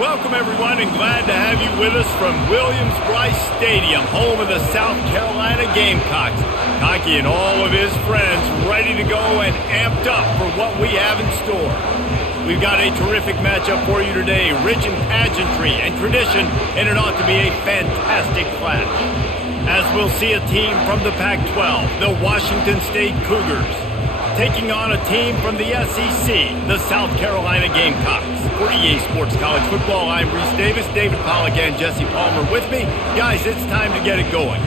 Welcome, everyone, and glad to have you with us from Williams-Brice Stadium, home of the South Carolina Gamecocks. Cocky and all of his friends ready to go and amped up for what we have in store. We've got a terrific matchup for you today, rich in pageantry and tradition, and it ought to be a fantastic clash. As we'll see a team from the Pac-12, the Washington State Cougars, taking on a team from the SEC, the South Carolina Gamecocks. For EA Sports College Football, I'm Reese Davis, David Pollack, and Jesse Palmer with me. Guys, it's time to get it going.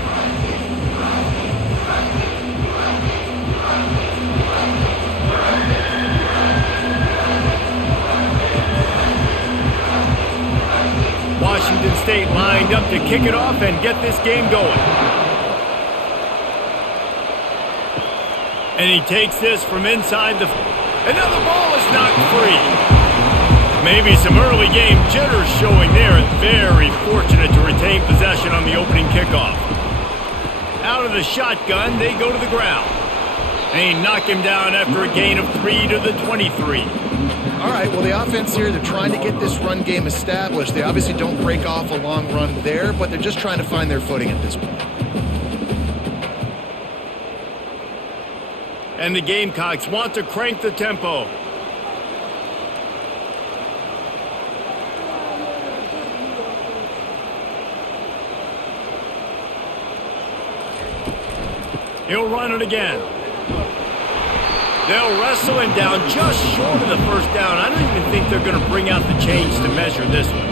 Washington State lined up to kick it off and get this game going. And he takes this from inside the... And now the ball is knocked free. Maybe some early game jitters showing there, and very fortunate to retain possession on the opening kickoff. Out of the shotgun, they go to the ground. They knock him down after a gain of 3 to the 23. All right, well, the offense here, they're trying to get this run game established. They obviously don't break off a long run there, but they're just trying to find their footing at this point. And the Gamecocks want to crank the tempo. He'll run it again. They'll wrestle him down just short of the first down. I don't even think they're going to bring out the chains to measure this one.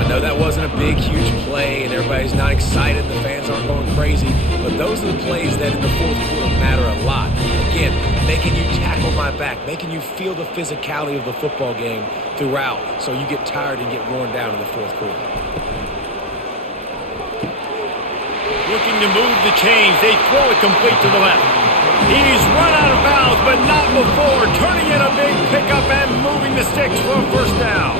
I know that wasn't a big, huge play, and everybody's not excited. The fans aren't going crazy. But those are the plays that in the fourth quarter matter a lot. Again, making you tackle my back, making you feel the physicality of the football game throughout, so you get tired and get worn down in the fourth quarter. Looking to move the chains. They throw it complete to the left. He's run out of bounds, but not before. Turning in a big pickup and moving the sticks for a first down.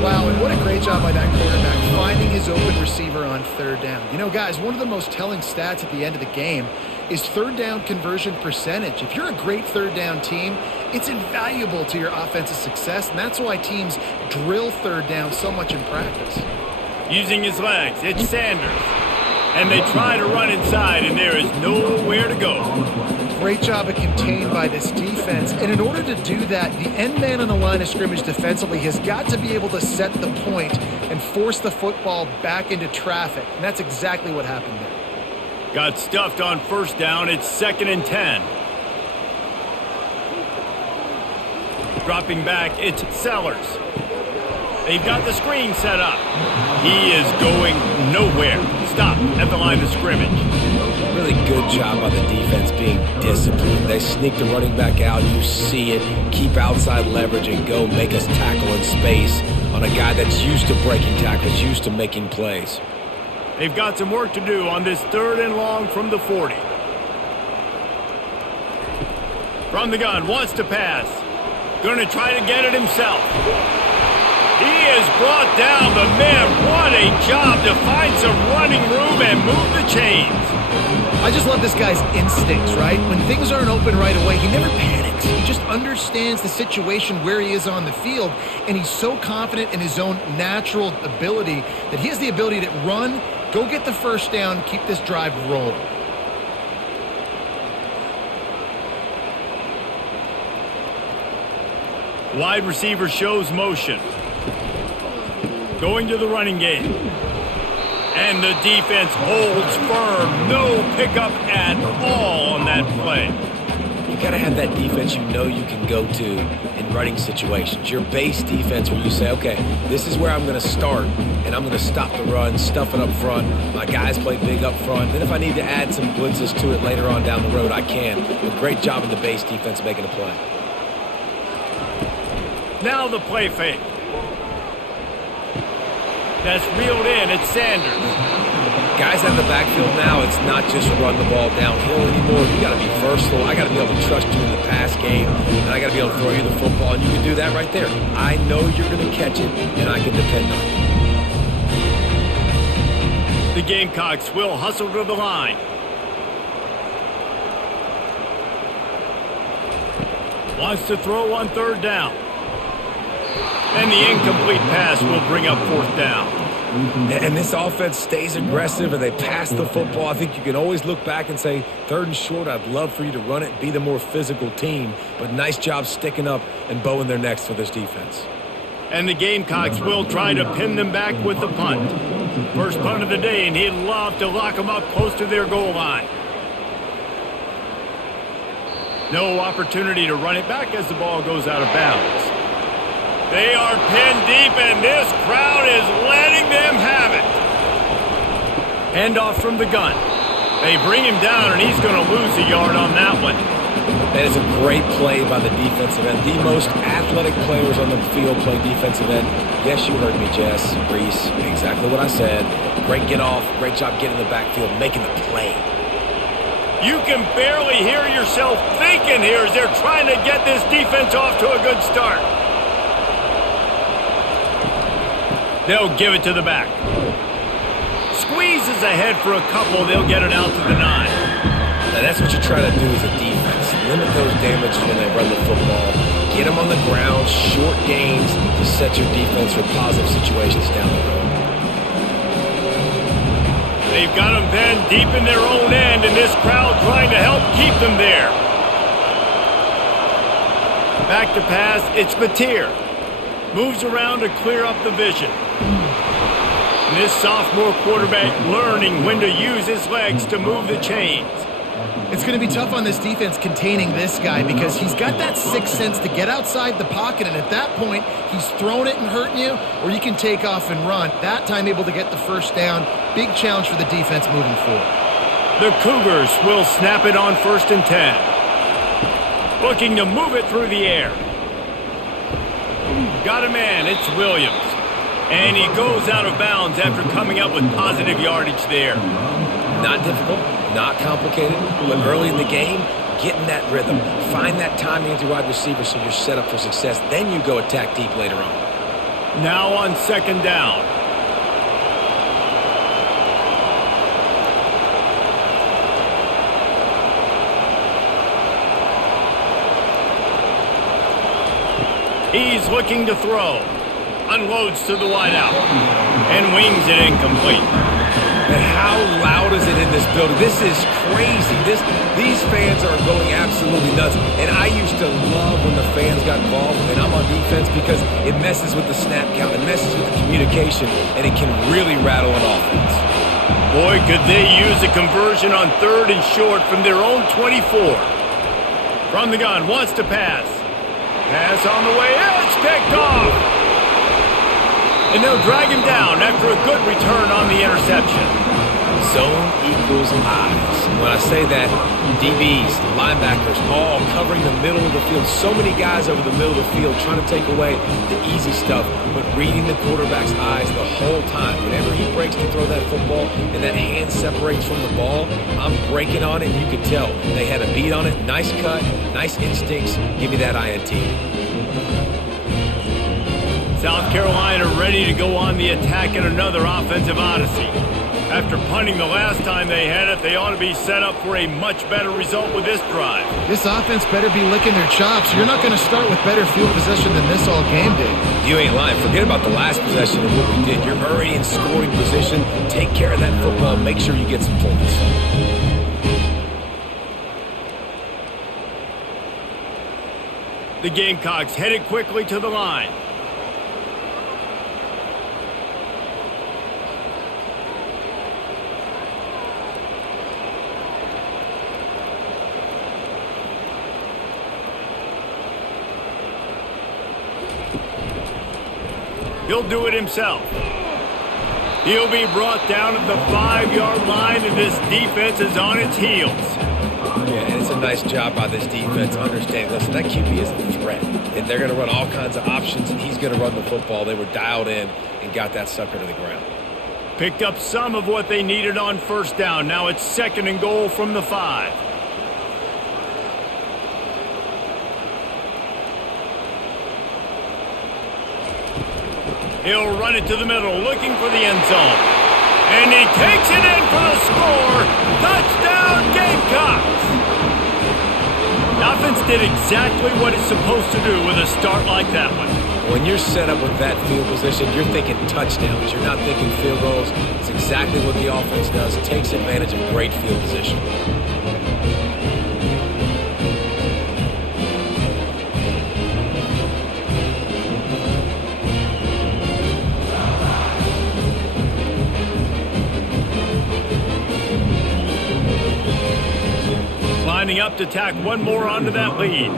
Wow, and what a great job by that quarterback, finding his open receiver on third down. You know, guys, one of the most telling stats at the end of the game is third down conversion percentage. If you're a great third down team, it's invaluable to your offensive success, and that's why teams drill third down so much in practice. Using his legs, it's Sanders. And they try to run inside, and there is nowhere to go. Great job of contained by this defense. And in order to do that, the end man on the line of scrimmage defensively has got to be able to set the point and force the football back into traffic. And that's exactly what happened there. Got stuffed on first down. It's 2nd and 10. Dropping back, it's Sellers. They've got the screen set up. He is going nowhere. Stop at the line of scrimmage. Really good job by the defense being disciplined. They sneak the running back out. You see it. Keep outside leverage and go make us tackle in space on a guy that's used to breaking tackles, used to making plays. They've got some work to do on this 3rd and long from the 40. From the gun, wants to pass. Going to try to get it himself. He is brought down, but man, what a job to find some running room and move the chains. I just love this guy's instincts, right? When things aren't open right away, he never panics. He just understands the situation where he is on the field, and he's so confident in his own natural ability that he has the ability to run, go get the first down, keep this drive rolling. Wide receiver shows motion. Going to the running game. And the defense holds firm. No pickup at all on that play. You got to have that defense you know you can go to in running situations. Your base defense where you say, okay, this is where I'm going to start, and I'm going to stop the run, stuff it up front. My guys play big up front. Then if I need to add some blitzes to it later on down the road, I can. But great job of the base defense making a play. Now the play fake. That's reeled in. It's Sanders. Guys out of the backfield now, it's not just run the ball downhill anymore. You got to be versatile. I got to be able to trust you in the pass game, and I got to be able to throw you the football, and you can do that right there. I know you're going to catch it, and I can depend on you. The Gamecocks will hustle to the line. Wants to throw on 3rd down. And the incomplete pass will bring up fourth down. And this offense stays aggressive and they pass the football. I think you can always look back and say, 3rd and short, I'd love for you to run it, be the more physical team. But nice job sticking up and bowing their necks for this defense. And the Gamecocks will try to pin them back with the punt. First punt of the day, and he'd love to lock them up close to their goal line. No opportunity to run it back as the ball goes out of bounds. They are pinned deep, and this crowd is letting them have it. Handoff from the gun. They bring him down, and he's going to lose a yard on that one. That is a great play by the defensive end. The most athletic players on the field play defensive end. Yes, you heard me, Jess, Reese. Exactly what I said. Great get off. Great job getting in the backfield, making the play. You can barely hear yourself thinking here as they're trying to get this defense off to a good start. They'll give it to the back. Squeezes ahead for a couple. They'll get it out to the 9. Now that's what you try to do as a defense. Limit those damages when they run the football. Get them on the ground, short gains to set your defense for positive situations down the road. They've got them then deep in their own end, and this crowd trying to help keep them there. Back to pass, it's Mateer. Moves around to clear up the vision. And this sophomore quarterback learning when to use his legs to move the chains. It's going to be tough on this defense containing this guy because he's got that sixth sense to get outside the pocket, and at that point, he's throwing it and hurting you, or you can take off and run. That time able to get the first down. Big challenge for the defense moving forward. The Cougars will snap it on 1st and 10. Looking to move it through the air. Got a man, it's Williams. And he goes out of bounds after coming up with positive yardage there. Not difficult, not complicated, but early in the game, get in that rhythm. Find that timing as your wide receiver so you're set up for success. Then you go attack deep later on. Now on 2nd down. He's looking to throw. Unloads to the wideout. And wings it incomplete. And how loud is it in this building? This is crazy. These fans are going absolutely nuts. And I used to love when the fans got involved and I'm on defense because it messes with the snap count. It messes with the communication. And it can really rattle an offense. Boy, could they use a conversion on 3rd and short from their own 24. From the gun, wants to pass. Pass on the way, it's picked off. And they'll drag him down after a good return on the interception. Zone equals eyes. When I say that, DBs, linebackers, all covering the middle of the field. So many guys over the middle of the field trying to take away the easy stuff, but reading the quarterback's eyes the whole time. Whenever he breaks to throw that football and that hand separates from the ball, I'm breaking on it, and you can tell. They had a beat on it. Nice cut, nice instincts. Give me that INT. South Carolina ready to go on the attack in another offensive odyssey. After punting the last time they had it, they ought to be set up for a much better result with this drive. This offense better be licking their chops. You're not going to start with better field possession than this all game day. You ain't lying. Forget about the last possession and what we did. You're already in scoring position. Take care of that football. Make sure you get some points. The Gamecocks headed quickly to the line. He'll do it himself. He'll be brought down at the 5-yard line, and this defense is on its heels. Yeah, and it's a nice job by this defense. Understand, listen, that QB is a threat. And they're going to run all kinds of options, and he's going to run the football. They were dialed in and got that sucker to the ground. Picked up some of what they needed on 1st down. Now it's 2nd and goal from the 5. He'll run it to the middle, looking for the end zone. And he takes it in for the score. Touchdown, Gamecocks! The offense did exactly what it's supposed to do with a start like that one. When you're set up with that field position, you're thinking touchdowns. You're not thinking field goals. It's exactly what the offense does. It takes advantage of great field position. Lining up to tack one more onto that lead.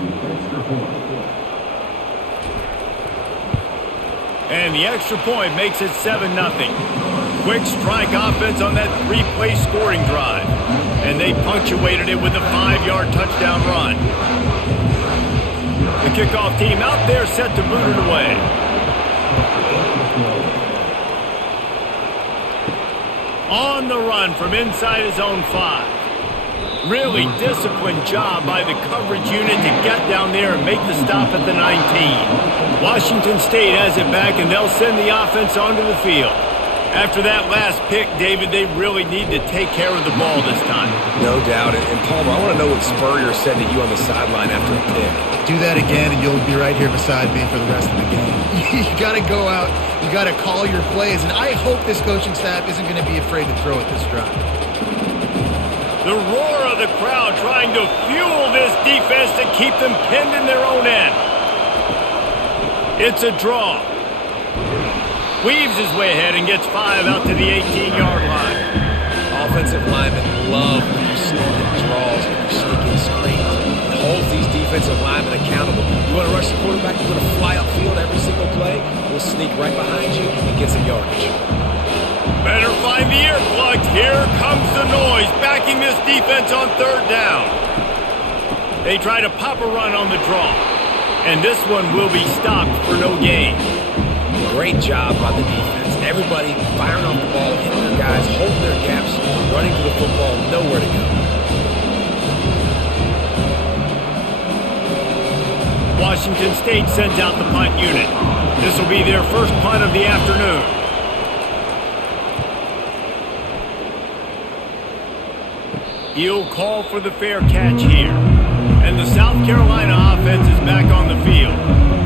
And the extra point makes it 7-0. Quick strike offense on that 3-play scoring drive. And they punctuated it with a 5-yard touchdown run. The kickoff team out there set to boot it away. On the run from inside his own 5. Really disciplined job by the coverage unit to get down there and make the stop at the 19. Washington State has it back, and they'll send the offense onto the field. After that last pick, David, they really need to take care of the ball this time. No doubt. And Palmer, I want to know what Spurrier said to you on the sideline after a pick. Do that again, and you'll be right here beside me for the rest of the game. You got to go out. You got to call your plays, and I hope this coaching staff isn't going to be afraid to throw at this drive. The roar of the crowd trying to fuel this defense to keep them pinned in their own end. It's a draw. Weaves his way ahead and gets 5 out to the 18-yard line. Offensive linemen love when you sneak draws, when you sneaking screens. It holds these defensive linemen accountable. You want to rush the quarterback, you want to fly upfield every single play, we'll sneak right behind you and get some yardage. Better find the earplugs. Here comes the noise, backing this defense on 3rd down. They try to pop a run on the draw, and this one will be stopped for no gain. Great job by the defense. Everybody firing off the ball, hitting their guys, holding their gaps, running to the football, nowhere to go. Washington State sends out the punt unit. This will be their first punt of the afternoon. He'll call for the fair catch here. And the South Carolina offense is back on the field.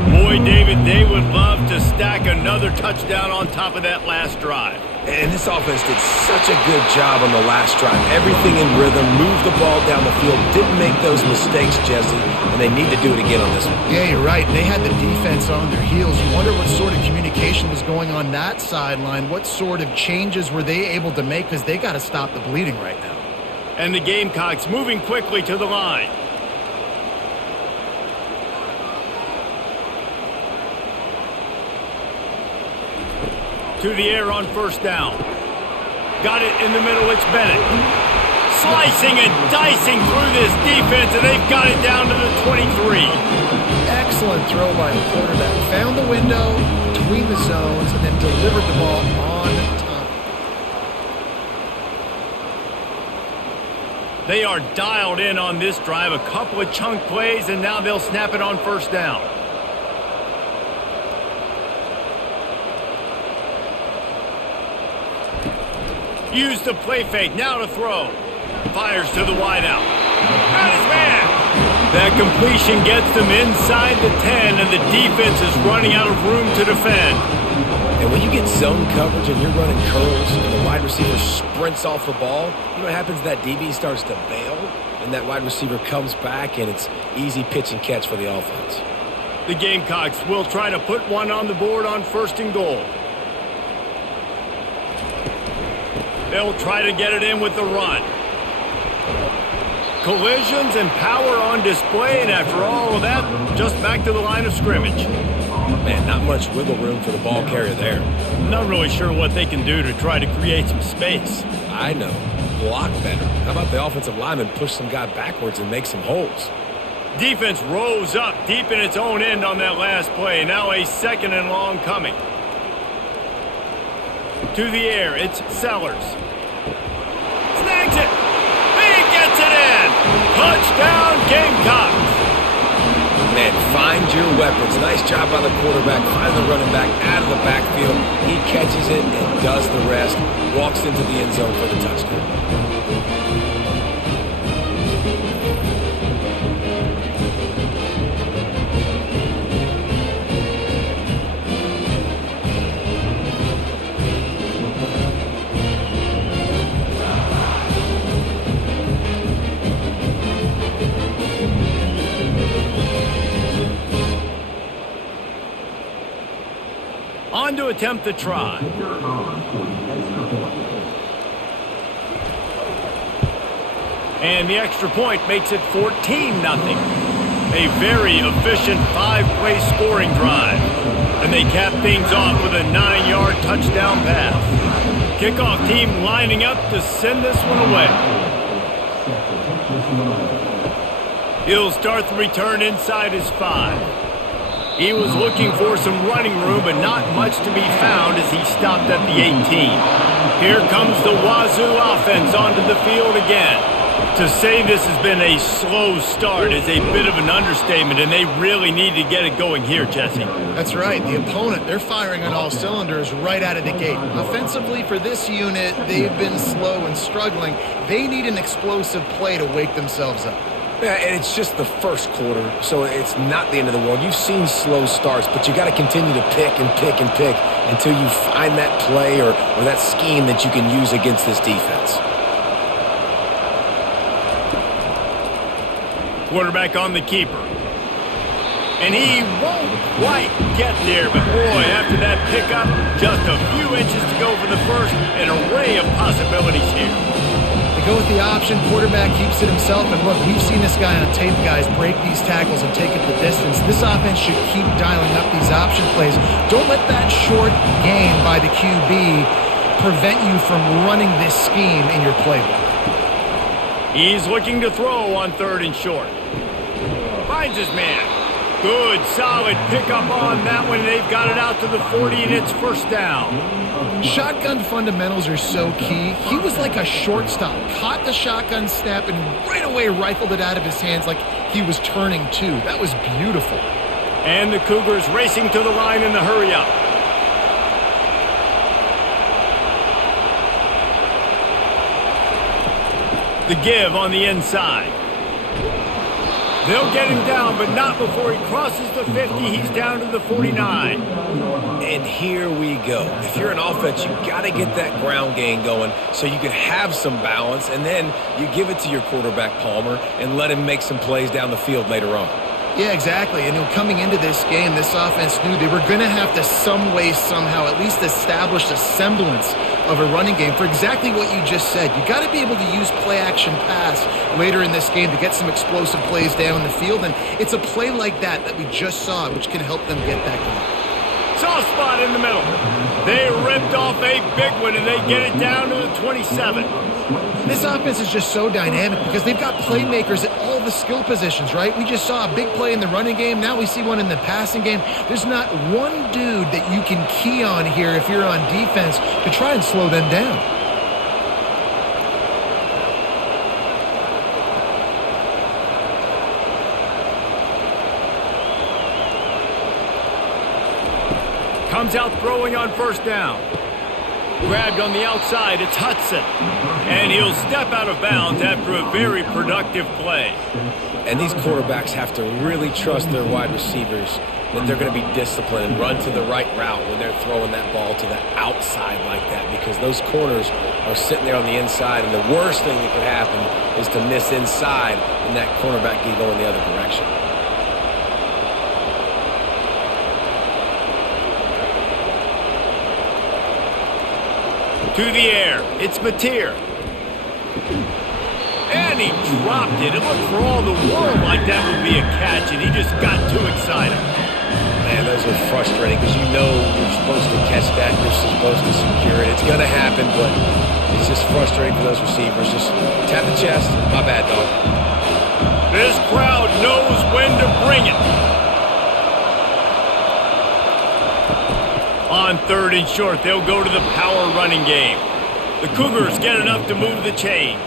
Boy, David, they would love to stack another touchdown on top of that last drive. And this offense did such a good job on the last drive. Everything in rhythm, moved the ball down the field, didn't make those mistakes, Jesse, and they need to do it again on this one. Yeah, you're right. They had the defense on their heels. You wonder what sort of communication was going on that sideline. What sort of changes were they able to make, because they got to stop the bleeding right now. And the Gamecocks moving quickly to the line. To the air on 1st down. Got it in the middle, it's Bennett. Slicing and dicing through this defense, and they've got it down to the 23. Excellent throw by the quarterback. Found the window between the zones and then delivered the ball on time. They are dialed in on this drive. A couple of chunk plays, and now they'll snap it on 1st down. Use the play fake, now to throw. Fires to the wideout. Got his man. That completion gets them inside the 10, and the defense is running out of room to defend. And when you get zone coverage and you're running curls and the wide receiver sprints off the ball, you know what happens? That DB starts to bail, and that wide receiver comes back, and it's easy pitch and catch for the offense. The Gamecocks will try to put one on the board on 1st and goal. They'll try to get it in with the run. Collisions and power on display, and after all of that, just back to the line of scrimmage. Man, not much wiggle room for the ball carrier there. Not really sure what they can do to try to create some space. I know. Block better. How about the offensive lineman push some guy backwards and make some holes? Defense rose up deep in its own end on that last play. Now a 2nd and long coming. To the air, it's Sellers. Snags it. He gets it in. Touchdown, Gamecocks. Man, find your weapons. Nice job by the quarterback. Find the running back out of the backfield. He catches it and does the rest. Walks into the end zone for the touchdown. On to attempt the try. And the extra point makes it 14-0. A very efficient 5-play scoring drive. And they cap things off with a 9-yard touchdown pass. Kickoff team lining up to send this one away. He'll start the return inside his 5. He was looking for some running room, but not much to be found as he stopped at the 18. Here comes the Wazoo offense onto the field again. To say this has been a slow start is a bit of an understatement, and they really need to get it going here, Jesse. That's right. The opponent, they're firing on all cylinders right out of the gate. Offensively, for this unit, they've been slow and struggling. They need an explosive play to wake themselves up. Yeah, and it's just the first quarter, so it's not the end of the world. You've seen slow starts, but you got to continue to pick and pick and pick until you find that play or that scheme that you can use against this defense. Quarterback on the keeper. And he won't quite get there, but boy, after that pickup, just a few inches to go for the first, an array of possibilities here. They go with the option, quarterback keeps it himself, and look, we've seen this guy on tape, guys, break these tackles and take it the distance. This offense should keep dialing up these option plays. Don't let that short gain by the QB prevent you from running this scheme in your playbook. He's looking to throw on 3rd and short. Finds his man. Good, solid pickup on that one. They've got it out to the 40, and it's first down. Shotgun fundamentals are so key. He was like a shortstop. Caught the shotgun snap and right away rifled it out of his hands like he was turning two. That was beautiful. And the Cougars racing to the line in the hurry-up. The give on the inside. They'll get him down, but not before he crosses the 50. He's down to the 49. And here we go. If you're an offense, you got to get that ground game going so you can have some balance, and then you give it to your quarterback, Palmer, and let him make some plays down the field later on. Yeah, exactly. And coming into this game, this offense knew they were going to have to some way, somehow, at least establish a semblance of a running game for exactly what you just said. You got to be able to use play-action pass later in this game to get some explosive plays down the field. And it's a play like that we just saw, which can help them get that going. Soft spot in the middle. They ripped off a big one, and they get it down to the 27. This offense is just so dynamic because they've got playmakers at all the skill positions, right? We just saw a big play in the running game. Now we see one in the passing game. There's not one dude that you can key on here if you're on defense to try and slow them down. Comes out throwing on first down. Grabbed on the outside, it's Hudson. And he'll step out of bounds after a very productive play. And these quarterbacks have to really trust their wide receivers that they're going to be disciplined and run to the right route when they're throwing that ball to the outside like that, because those corners are sitting there on the inside, and the worst thing that could happen is to miss inside and that cornerback can go in the other direction. To the air, it's Mateer. And he dropped it. It looked for all the world like that would be a catch, and he just got too excited. Man, those are frustrating because you know you're supposed to catch that, you're supposed to secure it. It's going to happen, but it's just frustrating for those receivers. Just tap the chest. My bad, dog. This crowd knows when to bring it. On 3rd and short, they'll go to the power running game. The Cougars get enough to move the chains.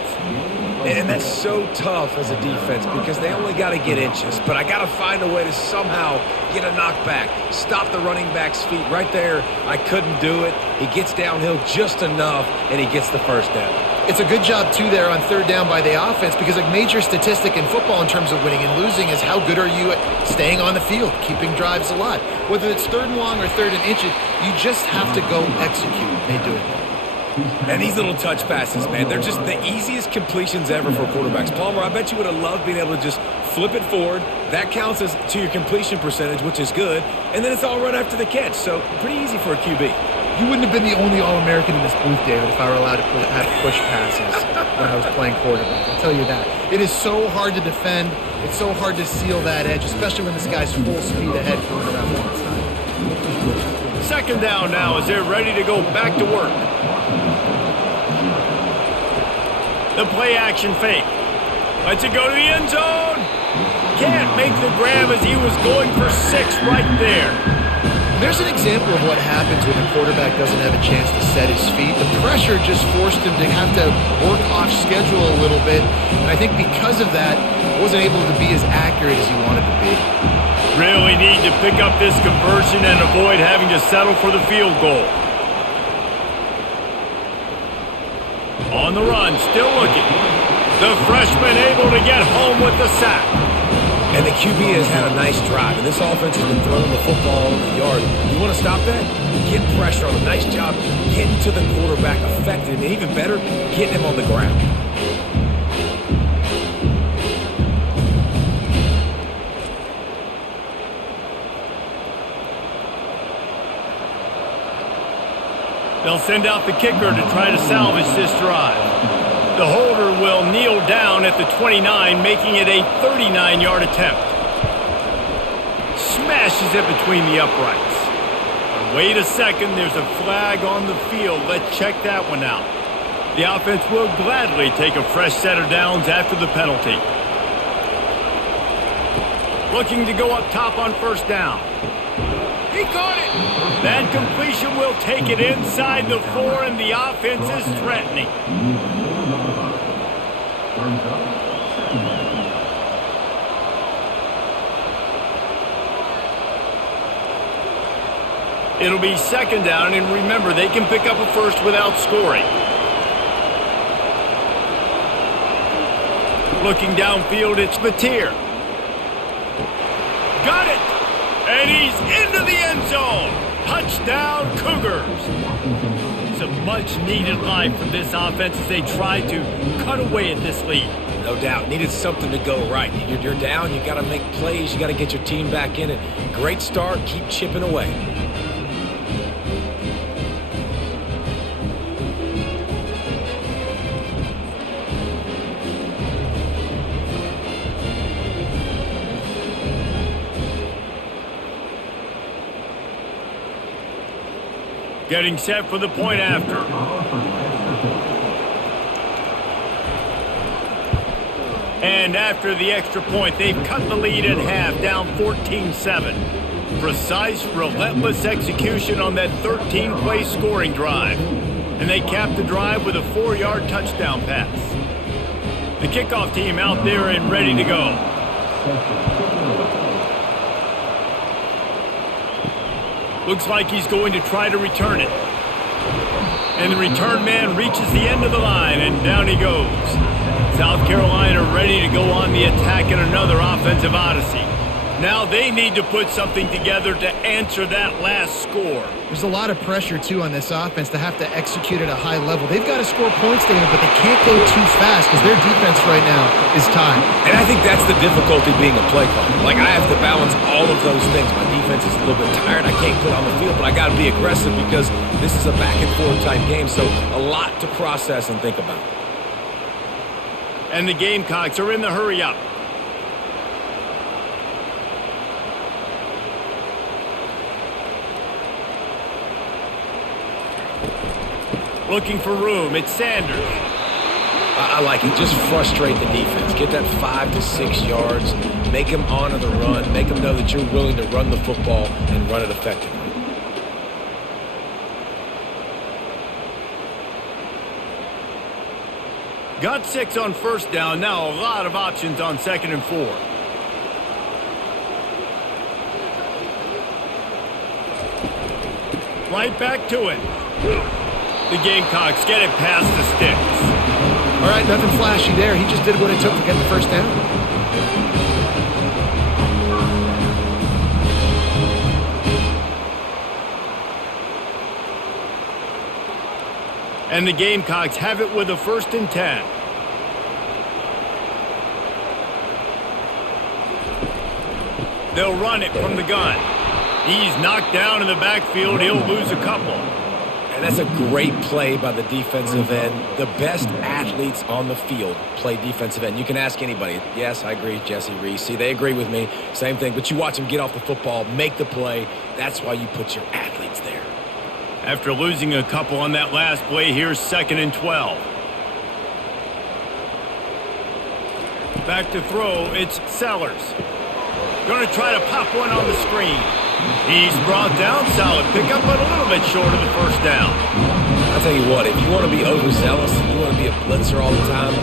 And that's so tough as a defense because they only got to get inches. But I got to find a way to somehow get a knockback, stop the running back's feet. Right there, I couldn't do it. He gets downhill just enough, and he gets the first down. It's a good job, too, there on 3rd down by the offense because a major statistic in football in terms of winning and losing is how good are you at staying on the field, keeping drives alive. Whether it's 3rd and long or 3rd and inches, you just have to go execute. They do it. And these little touch passes, man, they're just the easiest completions ever for quarterbacks. Palmer, I bet you would have loved being able to just flip it forward. That counts as to your completion percentage, which is good. And then it's all right after the catch. So pretty easy for a QB. You wouldn't have been the only All-American in this booth, David, if I were allowed to have push passes when I was playing quarterback. I'll tell you that. It is so hard to defend. It's so hard to seal that edge, especially when this guy's full speed ahead going around the outside. Second down now as they're ready to go back to work. The play action fake. Lets it go to the end zone. Can't make the grab as he was going for 6 right there. There's an example of what happens when a quarterback doesn't have a chance to set his feet. The pressure just forced him to have to work off schedule a little bit. And I think because of that, wasn't able to be as accurate as he wanted to be. Really need to pick up this conversion and avoid having to settle for the field goal. On the run, still looking. The freshman able to get home with the sack. And the QB has had a nice drive, and this offense has been throwing the football in the yard. You want to stop that? Get pressure on him. Nice job getting to the quarterback, affecting him, and even better, getting him on the ground. They'll send out the kicker to try to salvage this drive. The holder will kneel down at the 29, making it a 39-yard attempt. Smashes it between the uprights. But wait a second, there's a flag on the field. Let's check that one out. The offense will gladly take a fresh set of downs after the penalty. Looking to go up top on first down. He caught it! That completion will take it inside the 4, and the offense is threatening. It'll be second down, and remember, they can pick up a first without scoring. Looking downfield, it's Mateer. Got it! And he's into the end zone. Touchdown, Cougars. It's a much-needed life for this offense as they try to cut away at this lead. No doubt. Needed something to go right. You're down. You got to make plays. You got to get your team back in it. Great start. Keep chipping away. Getting set for the point after. And after the extra point, they've cut the lead in half, down 14-7. Precise, relentless execution on that 13-play scoring drive. And they cap the drive with a 4-yard touchdown pass. The kickoff team out there and ready to go. Looks like he's going to try to return it. And the return man reaches the end of the line, and down he goes. South Carolina ready to go on the attack in another offensive odyssey. Now they need to put something together to answer that last score. There's a lot of pressure, too, on this offense to have to execute at a high level. They've got to score points, David, but they can't go too fast because their defense right now is tied. And I think that's the difficulty being a play caller. Like, I have to balance all of those things. My defense is a little bit tired. I can't put on the field, but I got to be aggressive because this is a back-and-forth type game, so a lot to process and think about. And the Gamecocks are in the hurry-up. Looking for room. It's Sanders. I like it. Just frustrate the defense. Get that 5 to 6 yards. Make them honor the run. Make them know that you're willing to run the football and run it effectively. Got 6 on first down. Now a lot of options on 2nd and 4. Right back to it. The Gamecocks get it past the sticks. All right, nothing flashy there. He just did what it took to get the first down. And the Gamecocks have it with a 1st and 10. They'll run it from the gun. He's knocked down in the backfield. He'll lose a couple. And that's a great play by the defensive end. The best athletes on the field play defensive end. You can ask anybody. Yes, I agree, Jesse Reese. See, they agree with me. Same thing. But you watch them get off the football, make the play. That's why you put your athletes there. After losing a couple on that last play, here's 2nd and 12. Back to throw, it's Sellers. Going to try to pop one on the screen. He's brought down, solid pickup, but a little bit short of the 1st down. I'll tell you what, if you want to be overzealous and you want to be a blitzer all the time,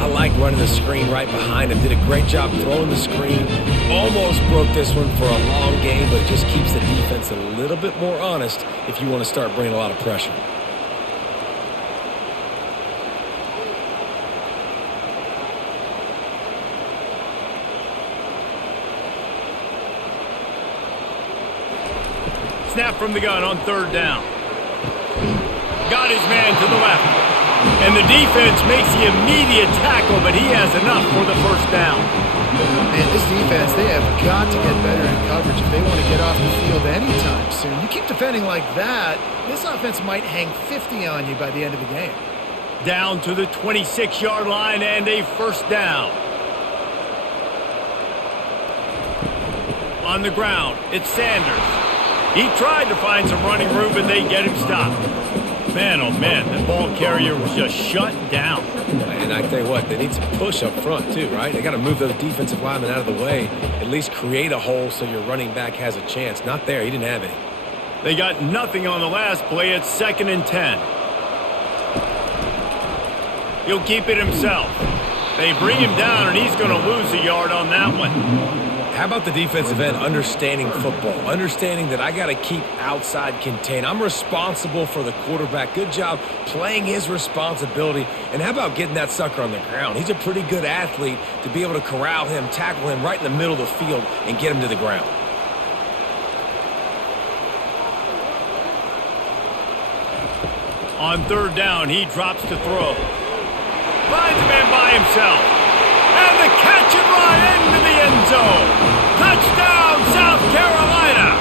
I like running the screen right behind him. Did a great job throwing the screen. Almost broke this one for a long game, but it just keeps the defense a little bit more honest if you want to start bringing a lot of pressure. Snap from the gun on 3rd down. Got his man to the left. And the defense makes the immediate tackle, but he has enough for the 1st down. Man, this defense, they have got to get better in coverage if they want to get off the field anytime soon. You keep defending like that, this offense might hang 50 on you by the end of the game. Down to the 26-yard line and a 1st down. On the ground, it's Sanders. He tried to find some running room, but they get him stopped. Man, oh man, the ball carrier was just shut down. And I tell you what, they need some push up front too, right? They got to move those defensive linemen out of the way, at least create a hole so your running back has a chance. Not there, he didn't have any. They got nothing on the last play. It's 2nd and 10. He'll keep it himself. They bring him down, and he's going to lose a yard on that one. How about the defensive end understanding football, understanding that I got to keep outside contained. I'm responsible for the quarterback. Good job playing his responsibility. And how about getting that sucker on the ground? He's a pretty good athlete to be able to corral him, tackle him right in the middle of the field and get him to the ground. On 3rd down, he drops to throw. Finds a man by himself. And the catch and run into the end zone. Touchdown, South Carolina.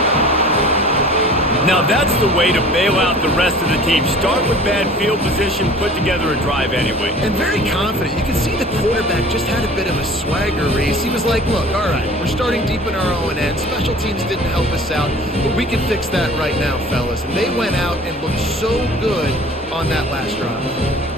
Now that's the way to bail out the rest of the team. Start with bad field position, put together a drive anyway. And very confident. You can see the quarterback just had a bit of a swagger race. He was like, look, all right, we're starting deep in our own end. Special teams didn't help us out, but we can fix that right now, fellas. And they went out and looked so good on that last drive.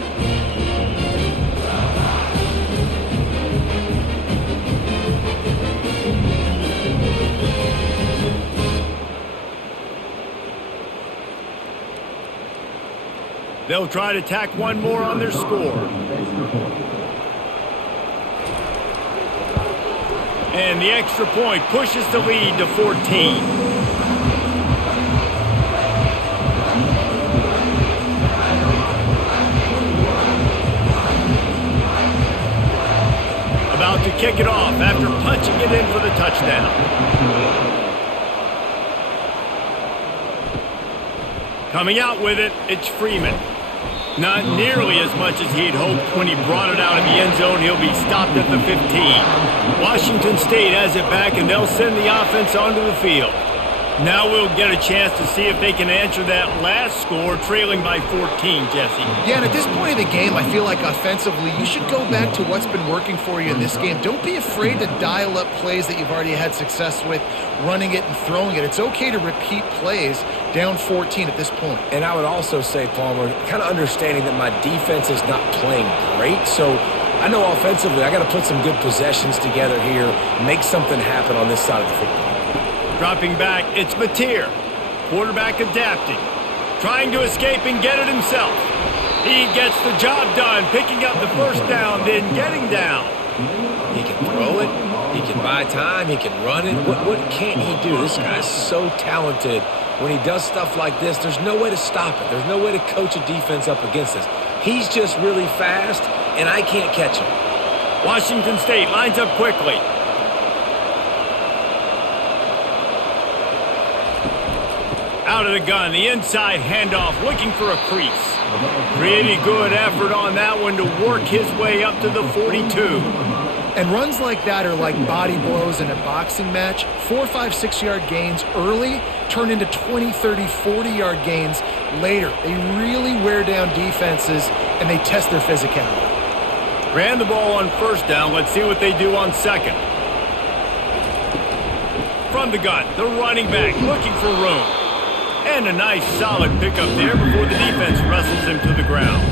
They'll try to tack one more on their score. And the extra point pushes the lead to 14. About to kick it off after punching it in for the touchdown. Coming out with it, it's Freeman. Not nearly as much as he'd hoped when he brought it out of the end zone. He'll be stopped at the 15. Washington State has it back, and they'll send the offense onto the field. Now we'll get a chance to see if they can answer that last score, trailing by 14, Jesse. Yeah, and at this point of the game, I feel like offensively, you should go back to what's been working for you in this game. Don't be afraid to dial up plays that you've already had success with, running it and throwing it. It's okay to repeat plays down 14 at this point. And I would also say, Palmer, kind of understanding that my defense is not playing great, so I know offensively I got to put some good possessions together here, make something happen on this side of the football. Dropping back, it's Mateer. Quarterback adapting. Trying to escape and get it himself. He gets the job done, picking up the 1st down, then getting down. He can throw it. He can buy time. He can run it. What can't he do? This guy's so talented. When he does stuff like this, there's no way to stop it. There's no way to coach a defense up against this. He's just really fast, and I can't catch him. Washington State lines up quickly. Out of the gun, the inside handoff, looking for a crease. Pretty good effort on that one to work his way up to the 42. And runs like that are like body blows in a boxing match. 4, 5, 6-yard gains early turn into 20, 30, 40-yard gains later. They really wear down defenses, and they test their physicality. Ran the ball on first down. Let's see what they do on second. From the gun, the running back looking for room. And a nice solid pickup there before the defense wrestles him to the ground.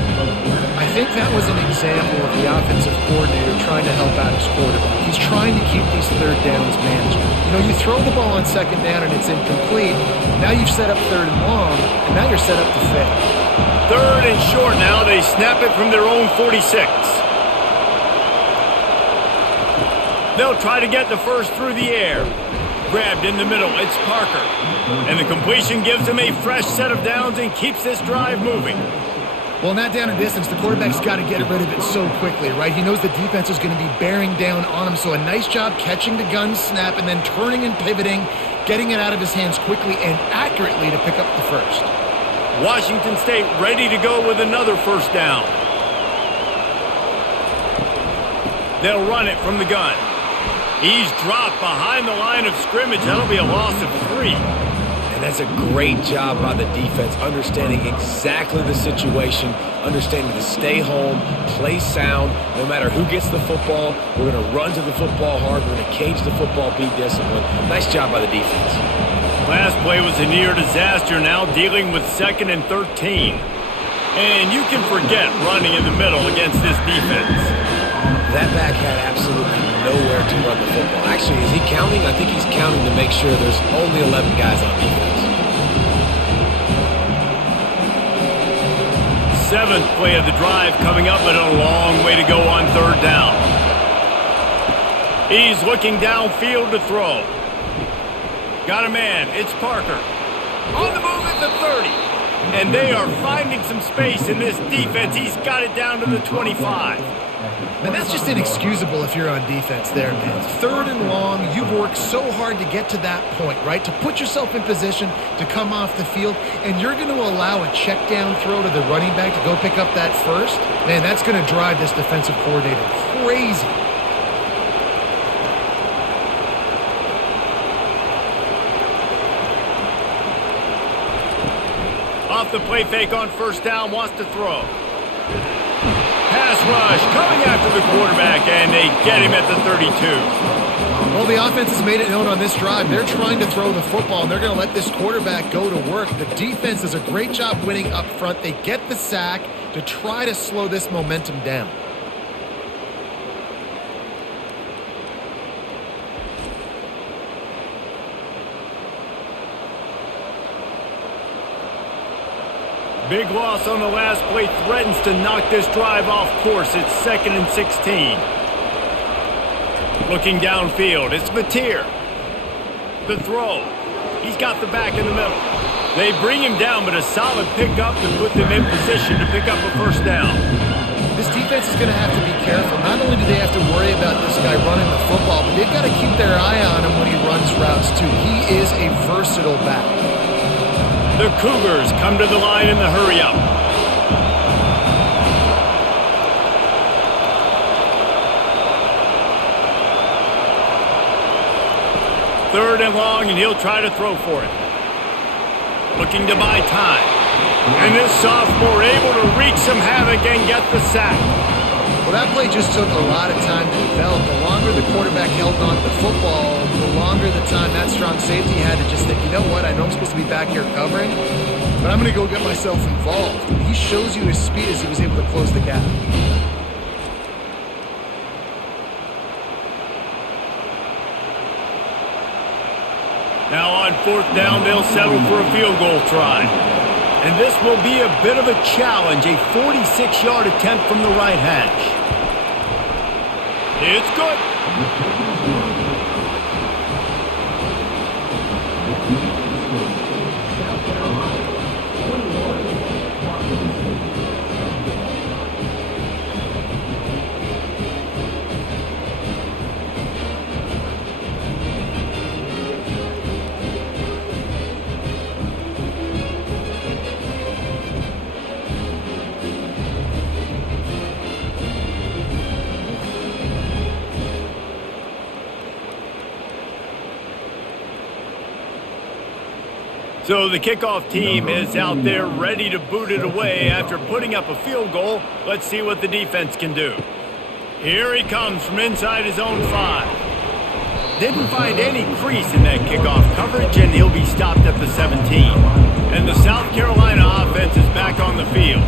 I think that was an example of the offensive coordinator trying to help out his quarterback. He's trying to keep these third downs manageable. You know, you throw the ball on second down and it's incomplete. Now you've set up third and long, and now you're set up to fail. Third and short now. They snap it from their own 46. They'll try to get the first through the air. Grabbed in the middle, it's Parker. And the completion gives him a fresh set of downs and keeps this drive moving. Well, in that down and distance, the quarterback's got to get rid of it so quickly, right? He knows the defense is going to be bearing down on him, so a nice job catching the gun snap and then turning and pivoting, getting it out of his hands quickly and accurately to pick up the first. Washington State ready to go with another first down. They'll run it from the gun. He's dropped behind the line of scrimmage. That'll be a loss of 3. And that's a great job by the defense, understanding exactly the situation, understanding to stay home, play sound. No matter who gets the football, we're going to run to the football hard. We're going to cage the football, be disciplined. Nice job by the defense. Last play was a near disaster, now dealing with 2nd and 13. And you can forget running in the middle against this defense. That back had absolutely nowhere to run the football. Actually, is he counting? I think he's counting to make sure there's only 11 guys on defense. 7th play of the drive coming up, but a long way to go on third down. He's looking downfield to throw. Got a man. It's Parker. On the move at the 30. And they are finding some space in this defense. He's got it down to the 25. And that's just inexcusable if you're on defense there, man. Third and long, you've worked so hard to get to that point, right? To put yourself in position to come off the field, and you're going to allow a check down throw to the running back to go pick up that first? Man, that's going to drive this defensive coordinator crazy. Off the play fake on first down, wants to throw. Pass rush coming after the quarterback, and they get him at the 32. Well, the offense has made it known on this drive. They're trying to throw the football, and they're going to let this quarterback go to work. The defense does a great job winning up front. They get the sack to try to slow this momentum down. Big loss on the last play threatens to knock this drive off course. It's 2nd and 16. Looking downfield, it's Mateer. The throw. He's got the back in the middle. They bring him down, but a solid pickup to put them in position to pick up a first down. This defense is going to have to be careful. Not only do they have to worry about this guy running the football, but they've got to keep their eye on him when he runs routes too. He is a versatile back. The Cougars come to the line in the hurry-up. Third and long, and he'll try to throw for it. Looking to buy time. And this sophomore able to wreak some havoc and get the sack. Well, that play just took a lot of time to develop. The longer the quarterback held on to the football, the longer the time that strong safety had to just think, you know what, I know I'm supposed to be back here covering, but I'm going to go get myself involved. He shows you his speed as he was able to close the gap. Now on fourth down, they'll settle for a field goal try. And this will be a bit of a challenge, a 46-yard attempt from the right hash. It's good. So the kickoff team is out there ready to boot it away after putting up a field goal. Let's see what the defense can do. Here he comes from inside his own 5. Didn't find any crease in that kickoff coverage, and he'll be stopped at the 17. And the South Carolina offense is back on the field.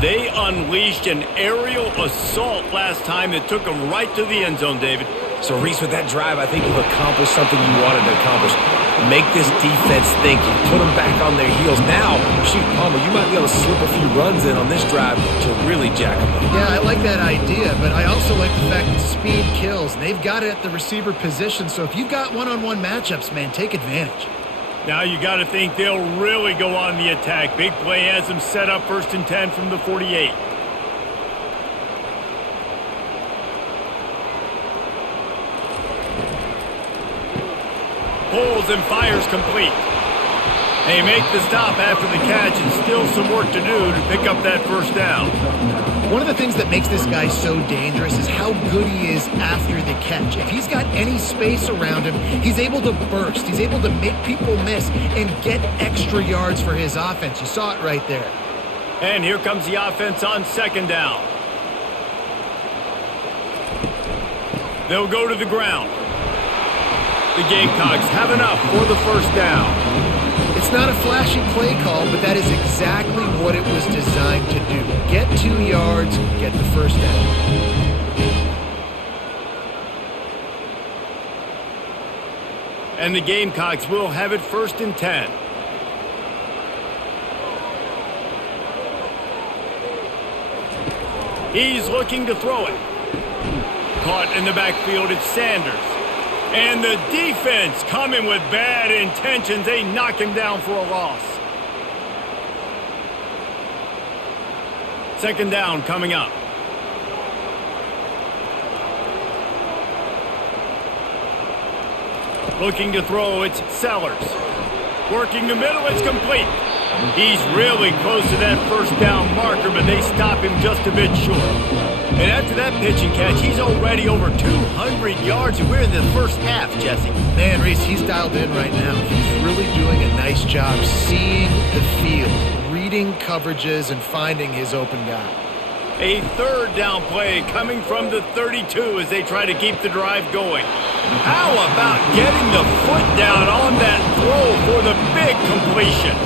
They unleashed an aerial assault last time that took them right to the end zone, David. So, Reese, with that drive, I think you've accomplished something you wanted to accomplish. Make this defense think. You put them back on their heels. Now, shoot, Palmer, you might be able to slip a few runs in on this drive to really jack them up. Yeah, I like that idea, but I also like the fact that speed kills. They've got it at the receiver position, so if you've got one-on-one matchups, man, take advantage. Now you got to think they'll really go on the attack. Big play has them set up 1st and 10 from the 48. Pulls and fires complete. They make the stop after the catch, and still some work to do to pick up that 1st down. One of the things that makes this guy so dangerous is how good he is after the catch. If he's got any space around him, he's able to burst. He's able to make people miss and get extra yards for his offense. You saw it right there. And here comes the offense on 2nd down. They'll go to the ground. The Gamecocks have enough for the 1st down. It's not a flashy play call, but that is exactly what it was designed to do. Get 2 yards, get the 1st down. And the Gamecocks will have it 1st and 10. He's looking to throw it. Caught in the backfield, it's Sanders. And the defense coming with bad intentions. They knock him down for a loss. 2nd down coming up. Looking to throw, it's Sellers. Working the middle, it's complete. He's really close to that 1st down marker, but they stop him just a bit short. And after that pitch and catch, he's already over 200 yards, and we're in the 1st half, Jesse. Man, Reese, he's dialed in right now. He's really doing a nice job seeing the field, reading coverages, and finding his open guy. A 3rd down play coming from the 32 as they try to keep the drive going. How about getting the foot down on that throw for the big completion?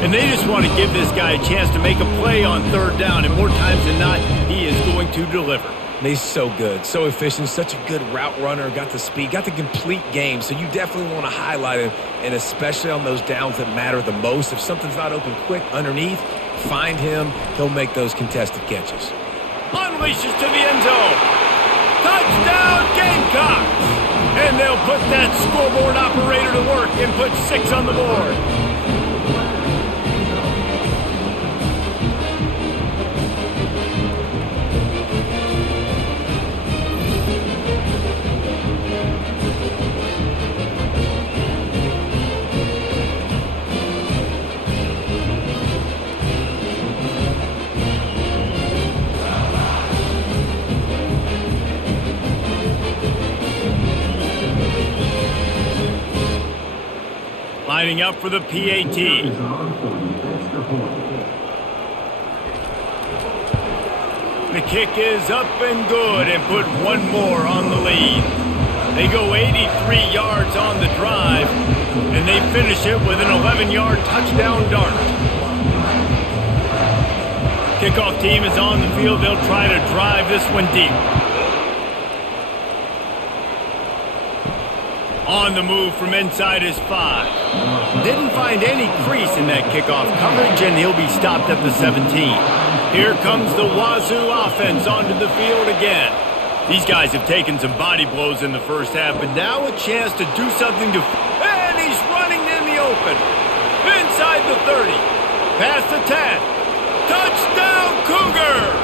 And they just want to give this guy a chance to make a play on 3rd down, and more times than not, he is going to deliver. He's so good, so efficient, such a good route runner, got the speed, got the complete game, so you definitely want to highlight him, and especially on those downs that matter the most. If something's not open quick underneath, find him, he'll make those contested catches. Unleashes to the end zone. Touchdown, Gamecocks! And they'll put that scoreboard operator to work and put 6 on the board. Lining up for the PAT. The kick is up and good and put 1 more on the lead. They go 83 yards on the drive, and they finish it with an 11-yard touchdown dart. Kickoff team is on the field. They'll try to drive this one deep. On the move from inside his 5. Didn't find any crease in that kickoff coverage, and he'll be stopped at the 17. Here comes the Wazoo offense onto the field again. These guys have taken some body blows in the 1st half, but now a chance to do something to... And he's running in the open. Inside the 30. Past the 10. Touchdown, Cougars!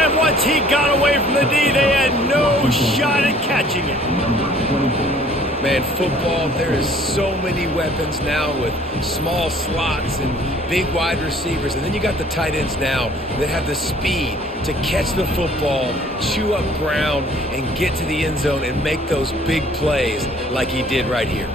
And once he got away from the D, they had no shot at catching it. Man, football, there is so many weapons now with small slots and big wide receivers. And then you got the tight ends now that have the speed to catch the football, chew up ground, and get to the end zone and make those big plays like he did right here.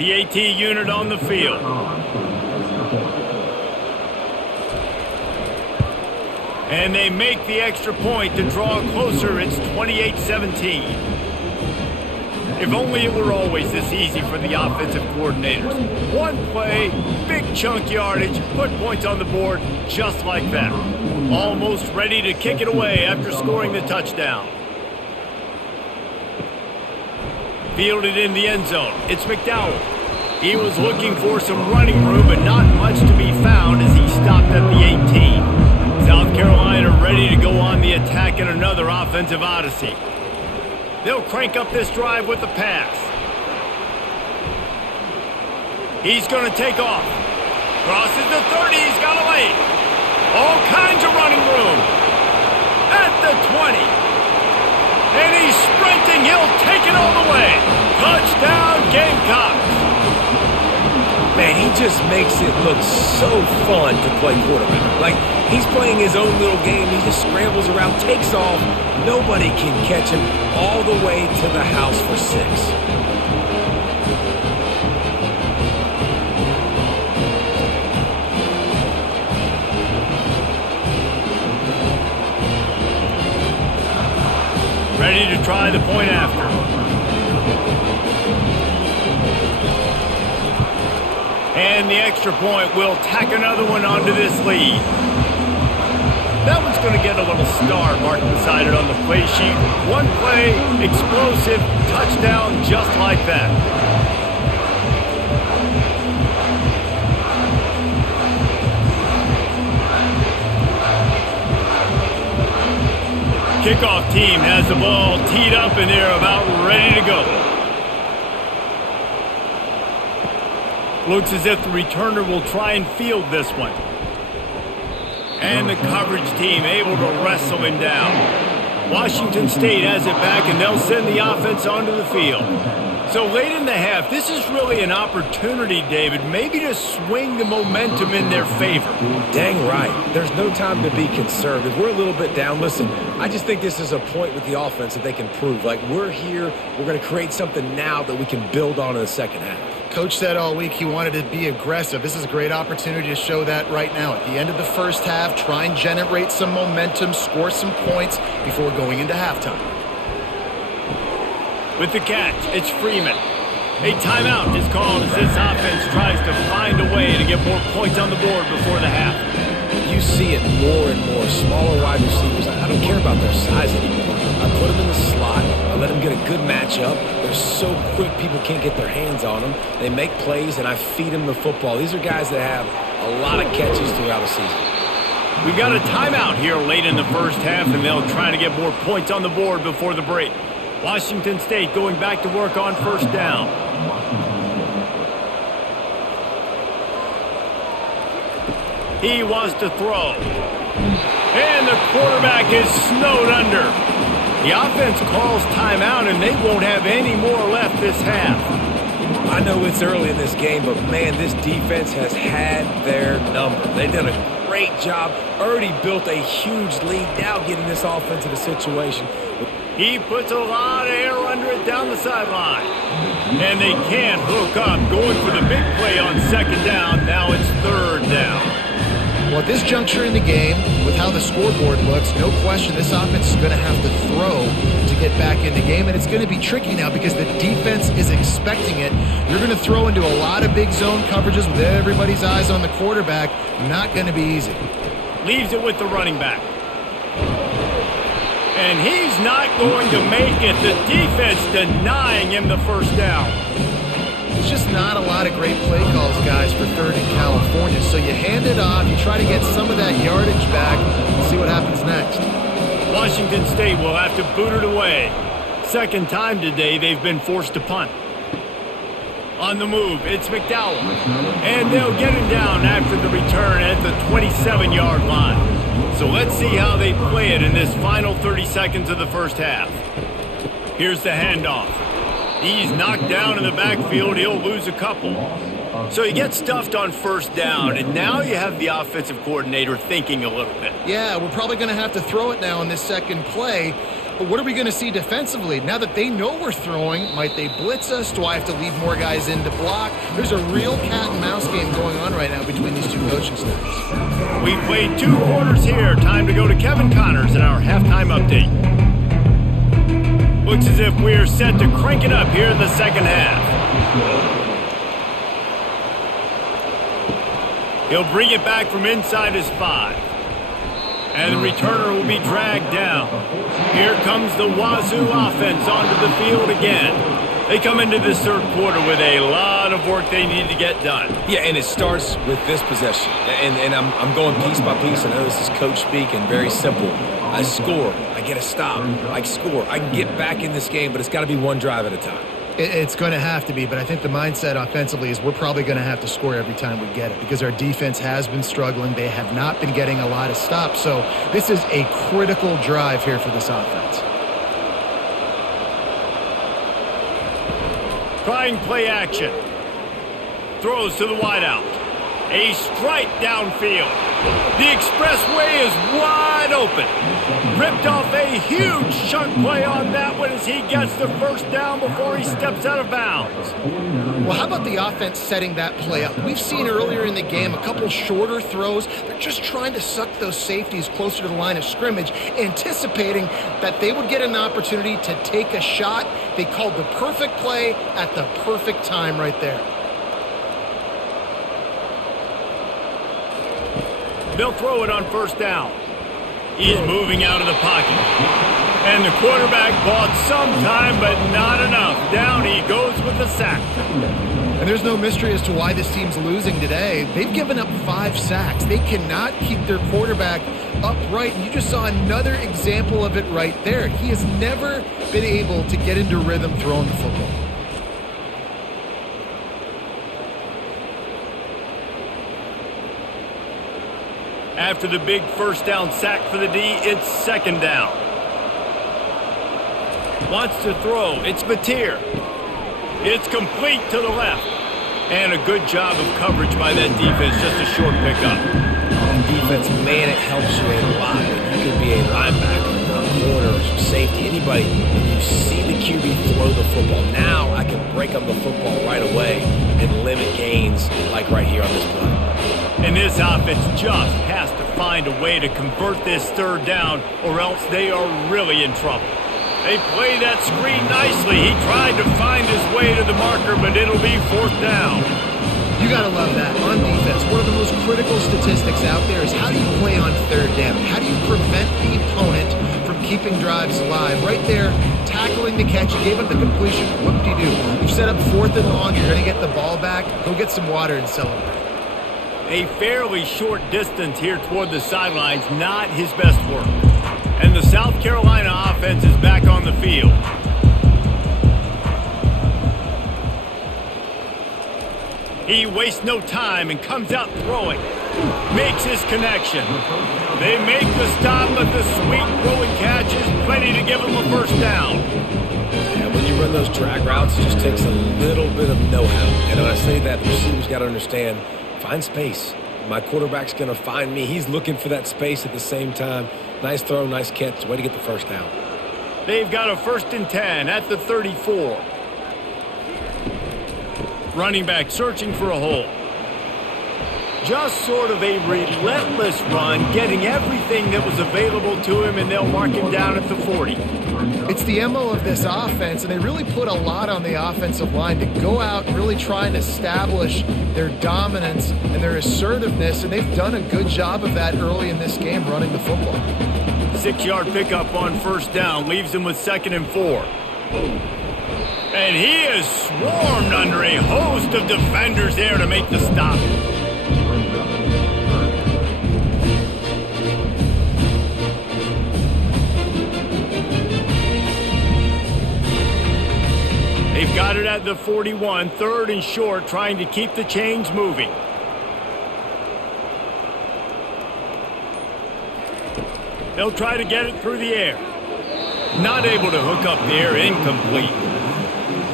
PAT unit on the field. And they make the extra point to draw closer. It's 28-17. If only it were always this easy for the offensive coordinators. One play, big chunk yardage, put points on the board just like that. Almost ready to kick it away after scoring the touchdown. Fielded in the end zone. It's McDowell. He was looking for some running room, but not much to be found as he stopped at the 18. South Carolina ready to go on the attack in another offensive odyssey. They'll crank up this drive with the pass. He's going to take off. Crosses the 30. He's got a lane. All kinds of running room. At the 20. And he's sprinting. He'll take it all the way. Touchdown, Gamecocks. Man, he just makes it look so fun to play quarterback. Like, he's playing his own little game. He just scrambles around, takes off. Nobody can catch him all the way to the house for 6. Ready to try the point after. And the extra point will tack another one onto this lead. That one's going to get a little star marked beside it on the play sheet. One play, explosive, touchdown just like that. Kickoff team has the ball teed up and they're about ready to go. Looks as if the returner will try and field this one. And the coverage team able to wrestle him down. Washington State has it back, and they'll send the offense onto the field. So late in the half, this is really an opportunity, David, maybe to swing the momentum in their favor. Dang right. There's no time to be concerned. If we're a little bit down, listen, I just think this is a point with the offense that they can prove. Like, we're here, we're going to create something now that we can build on in the second half. Coach said all week he wanted to be aggressive. This is a great opportunity to show that right now. At the end of the first half, try and generate some momentum, score some points before going into halftime. With the catch, it's Freeman. A timeout is called as this offense tries to find a way to get more points on the board before the half. You see it more and more. Smaller wide receivers, I don't care about their size anymore. I put them in the slot. I let them get a good matchup. They're so quick, people can't get their hands on them. They make plays, and I feed them the football. These are guys that have a lot of catches throughout a season. We've got a timeout here late in the first half, and they'll try to get more points on the board before the break. Washington State going back to work on first down. He wants to throw. And the quarterback is snowed under. The offense calls timeout, and they won't have any more left this half. I know it's early in this game, but, man, this defense has had their number. They've done a great job, already built a huge lead, now getting this offense in a situation. He puts a lot of air under it down the sideline. And they can't hook up, going for the big play on second down. Now it's third down. Well, at this juncture in the game, with how the scoreboard looks, no question this offense is going to have to throw to get back in the game, and it's going to be tricky now because the defense is expecting it. You're going to throw into a lot of big zone coverages with everybody's eyes on the quarterback. Not going to be easy. Leaves it with the running back. And he's not going to make it. The defense denying him the first down. It's just not a lot of great play calls, guys, for third in California. So you hand it off, you try to get some of that yardage back, and see what happens next. Washington State will have to boot it away. Second time today they've been forced to punt. On the move, it's McDowell. And they'll get him down after the return at the 27-yard line. So let's see how they play it in this final 30 seconds of the first half. Here's the handoff. He's knocked down in the backfield. He'll lose a couple. So he gets stuffed on first down, and now you have the offensive coordinator thinking a little bit. Yeah, we're probably going to have to throw it now in this second play. But what are we going to see defensively? Now that they know we're throwing, might they blitz us? Do I have to leave more guys in to block? There's a real cat and mouse game going on right now between these two coaching staffs. We've played 2 quarters here. Time to go to Kevin Connors in our halftime update. Looks as if we're set to crank it up here in the second half. He'll bring it back from inside his 5. And the returner will be dragged down. Here comes the Wazoo offense onto the field again. They come into this third quarter with a lot of work they need to get done. Yeah, and it starts with this possession. And I'm going piece by piece. I know this is coach speak and very simple. I score. I get a stop. I score. I can get back in this game, but it's got to be one drive at a time. It's going to have to be, but I think the mindset offensively is we're probably going to have to score every time we get it because our defense has been struggling. They have not been getting a lot of stops. So this is a critical drive here for this offense. Trying play action. Throws to the wideout. A strike downfield. The expressway is wide open. Ripped off a huge chunk play on that one as he gets the first down before he steps out of bounds. Well, how about the offense setting that play up? We've seen earlier in the game a couple shorter throws. They're just trying to suck those safeties closer to the line of scrimmage, anticipating that they would get an opportunity to take a shot. They called the perfect play at the perfect time right there. They'll throw it on first down. He's moving out of the pocket. And the quarterback bought some time, but not enough. Down he goes with the sack. And there's no mystery as to why this team's losing today. They've given up 5 sacks. They cannot keep their quarterback upright. And you just saw another example of it right there. He has never been able to get into rhythm throwing the football. After the big first down sack for the D, it's second down. Wants to throw. It's Mateer. It's complete to the left. And a good job of coverage by that defense. Just a short pickup. On defense, man, it helps you a lot. You can be a linebacker, a corner, or safety, anybody, and you see the QB throw the football. Now I can break up the football right away and limit gains like right here on this play. And this offense just has to find a way to convert this third down or else they are really in trouble. They play that screen nicely. He tried to find his way to the marker, but it'll be fourth down. You got to love that. On defense, one of the most critical statistics out there is how do you play on third down? How do you prevent the opponent from keeping drives alive? Right there, tackling the catch. You gave up the completion. Whoop-de-doo. You've set up fourth and long. You're going to get the ball back. Go get some water and celebrate. A fairly short distance here toward the sidelines, not his best work. And the South Carolina offense is back on the field. He wastes no time and comes out throwing. Makes his connection. They make the stop, but the sweet throwing catch is plenty to give him a first down. And when you run those drag routes, it just takes a little bit of know-how. And when I say that, the receiver's got to understand, find space. My quarterback's going to find me. He's looking for that space at the same time. Nice throw, nice catch. Way to get the first down. They've got a 1st and 10 at the 34. Running back searching for a hole. Just sort of a relentless run, getting everything that was available to him, and they'll mark him down at the 40. It's the MO of this offense, and they really put a lot on the offensive line to go out and really try and establish their dominance and their assertiveness, and they've done a good job of that early in this game running the football. 6-yard pickup on first down leaves him with 2nd and 4. And he is swarmed under a host of defenders there to make the stop. They've got it at the 41, 3rd and short, trying to keep the chains moving. They'll try to get it through the air. Not able to hook up there, incomplete.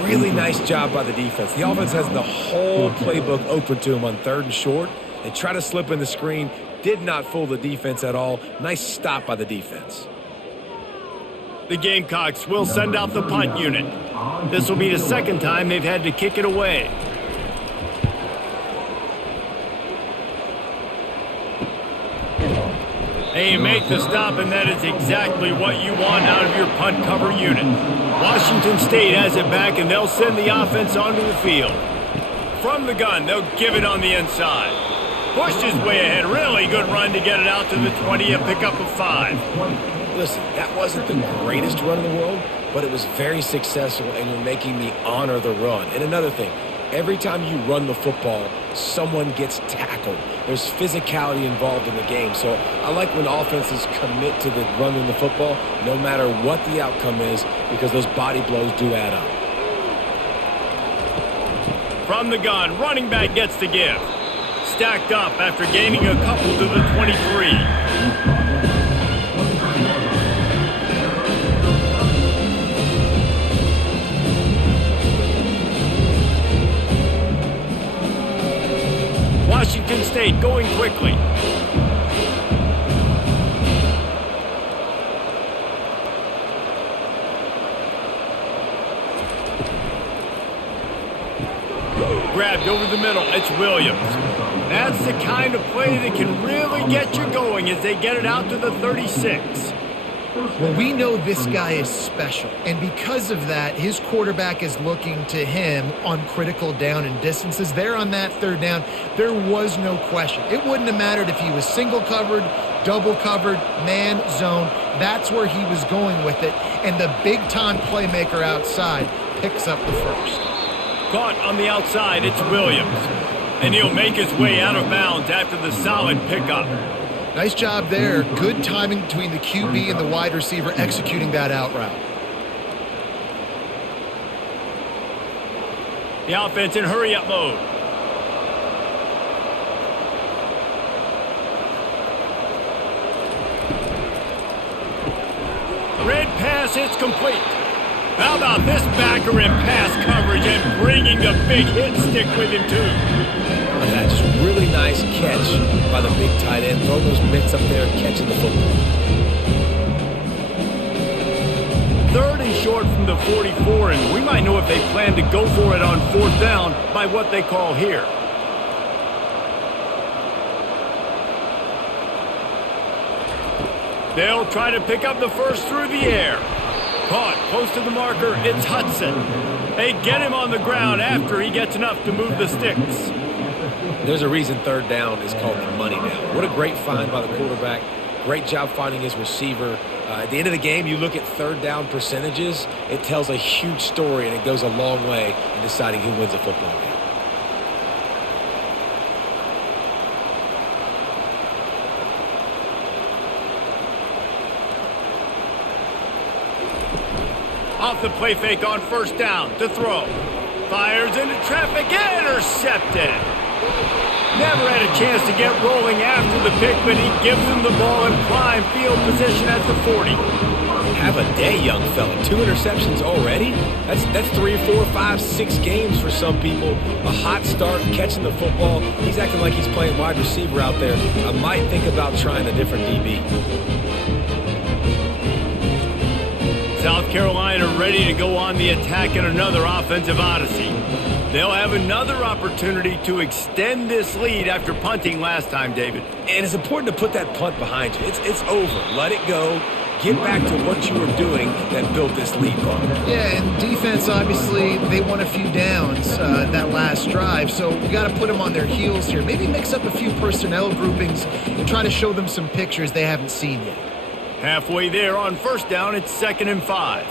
Really nice job by the defense. The offense has the whole playbook open to him on 3rd and short. They try to slip in the screen. Did not fool the defense at all. Nice stop by the defense. The Gamecocks will send out the punt unit. This will be the second time they've had to kick it away. They make the stop, and that is exactly what you want out of your punt cover unit. Washington State has it back, and they'll send the offense onto the field. From the gun, they'll give it on the inside. Pushed his way ahead. Really good run to get it out to the 20, a pickup of 5. Listen, that wasn't the greatest run in the world, but it was very successful, and you're making me honor the run. And another thing, every time you run the football, someone gets tackled. There's physicality involved in the game. So I like when offenses commit to the running the football, no matter what the outcome is, because those body blows do add up. From the gun, running back gets the give. Stacked up after gaining a couple to the 23. Washington State going quickly. Grabbed over the middle. It's Williams. That's the kind of play that can really get you going as they get it out to the 36. Well, we know this guy is special, and because of that, his quarterback is looking to him on critical down and distances. There on that third down, there was no question. It wouldn't have mattered if he was single covered, double covered, man, zone. That's where he was going with it, and the big-time playmaker outside picks up the first. Caught on the outside, it's Williams, and he'll make his way out of bounds after the solid pickup. Nice job there. Good timing between the QB and the wide receiver executing that out route. The offense in hurry-up mode. Red pass, it's complete. How about this backer in pass coverage and bringing the big hit stick with him, too? That just really nice catch by the big tight end. Throw those mitts up there and catching the football. 3rd and short from the 44, and we might know if they plan to go for it on 4th down by what they call here. They'll try to pick up the first through the air. Caught close to the marker, it's Hudson. They get him on the ground after he gets enough to move the sticks. There's a reason 3rd down is called the money down. What a great find by the quarterback. Great job finding his receiver. At the end of the game, you look at 3rd down percentages. It tells a huge story, and it goes a long way in deciding who wins a football game. Off the play fake on 1st down to throw. Fires into traffic, intercepted. Never had a chance to get rolling after the pick, but he gives them the ball in prime field position at the 40. Have a day, young fella. 2 interceptions already? That's 3, 4, 5, 6 games for some people. A hot start, catching the football. He's acting like he's playing wide receiver out there. I might think about trying a different DB. South Carolina ready to go on the attack in another offensive odyssey. They'll have another opportunity to extend this lead after punting last time, David. And it's important to put that punt behind you. It's over. Let it go. Get back to what you were doing that built this lead, Bob. Yeah, and defense, obviously, they won a few downs that last drive, so we got to put them on their heels here. Maybe mix up a few personnel groupings and try to show them some pictures they haven't seen yet. Halfway there on 1st down, it's 2nd and 5.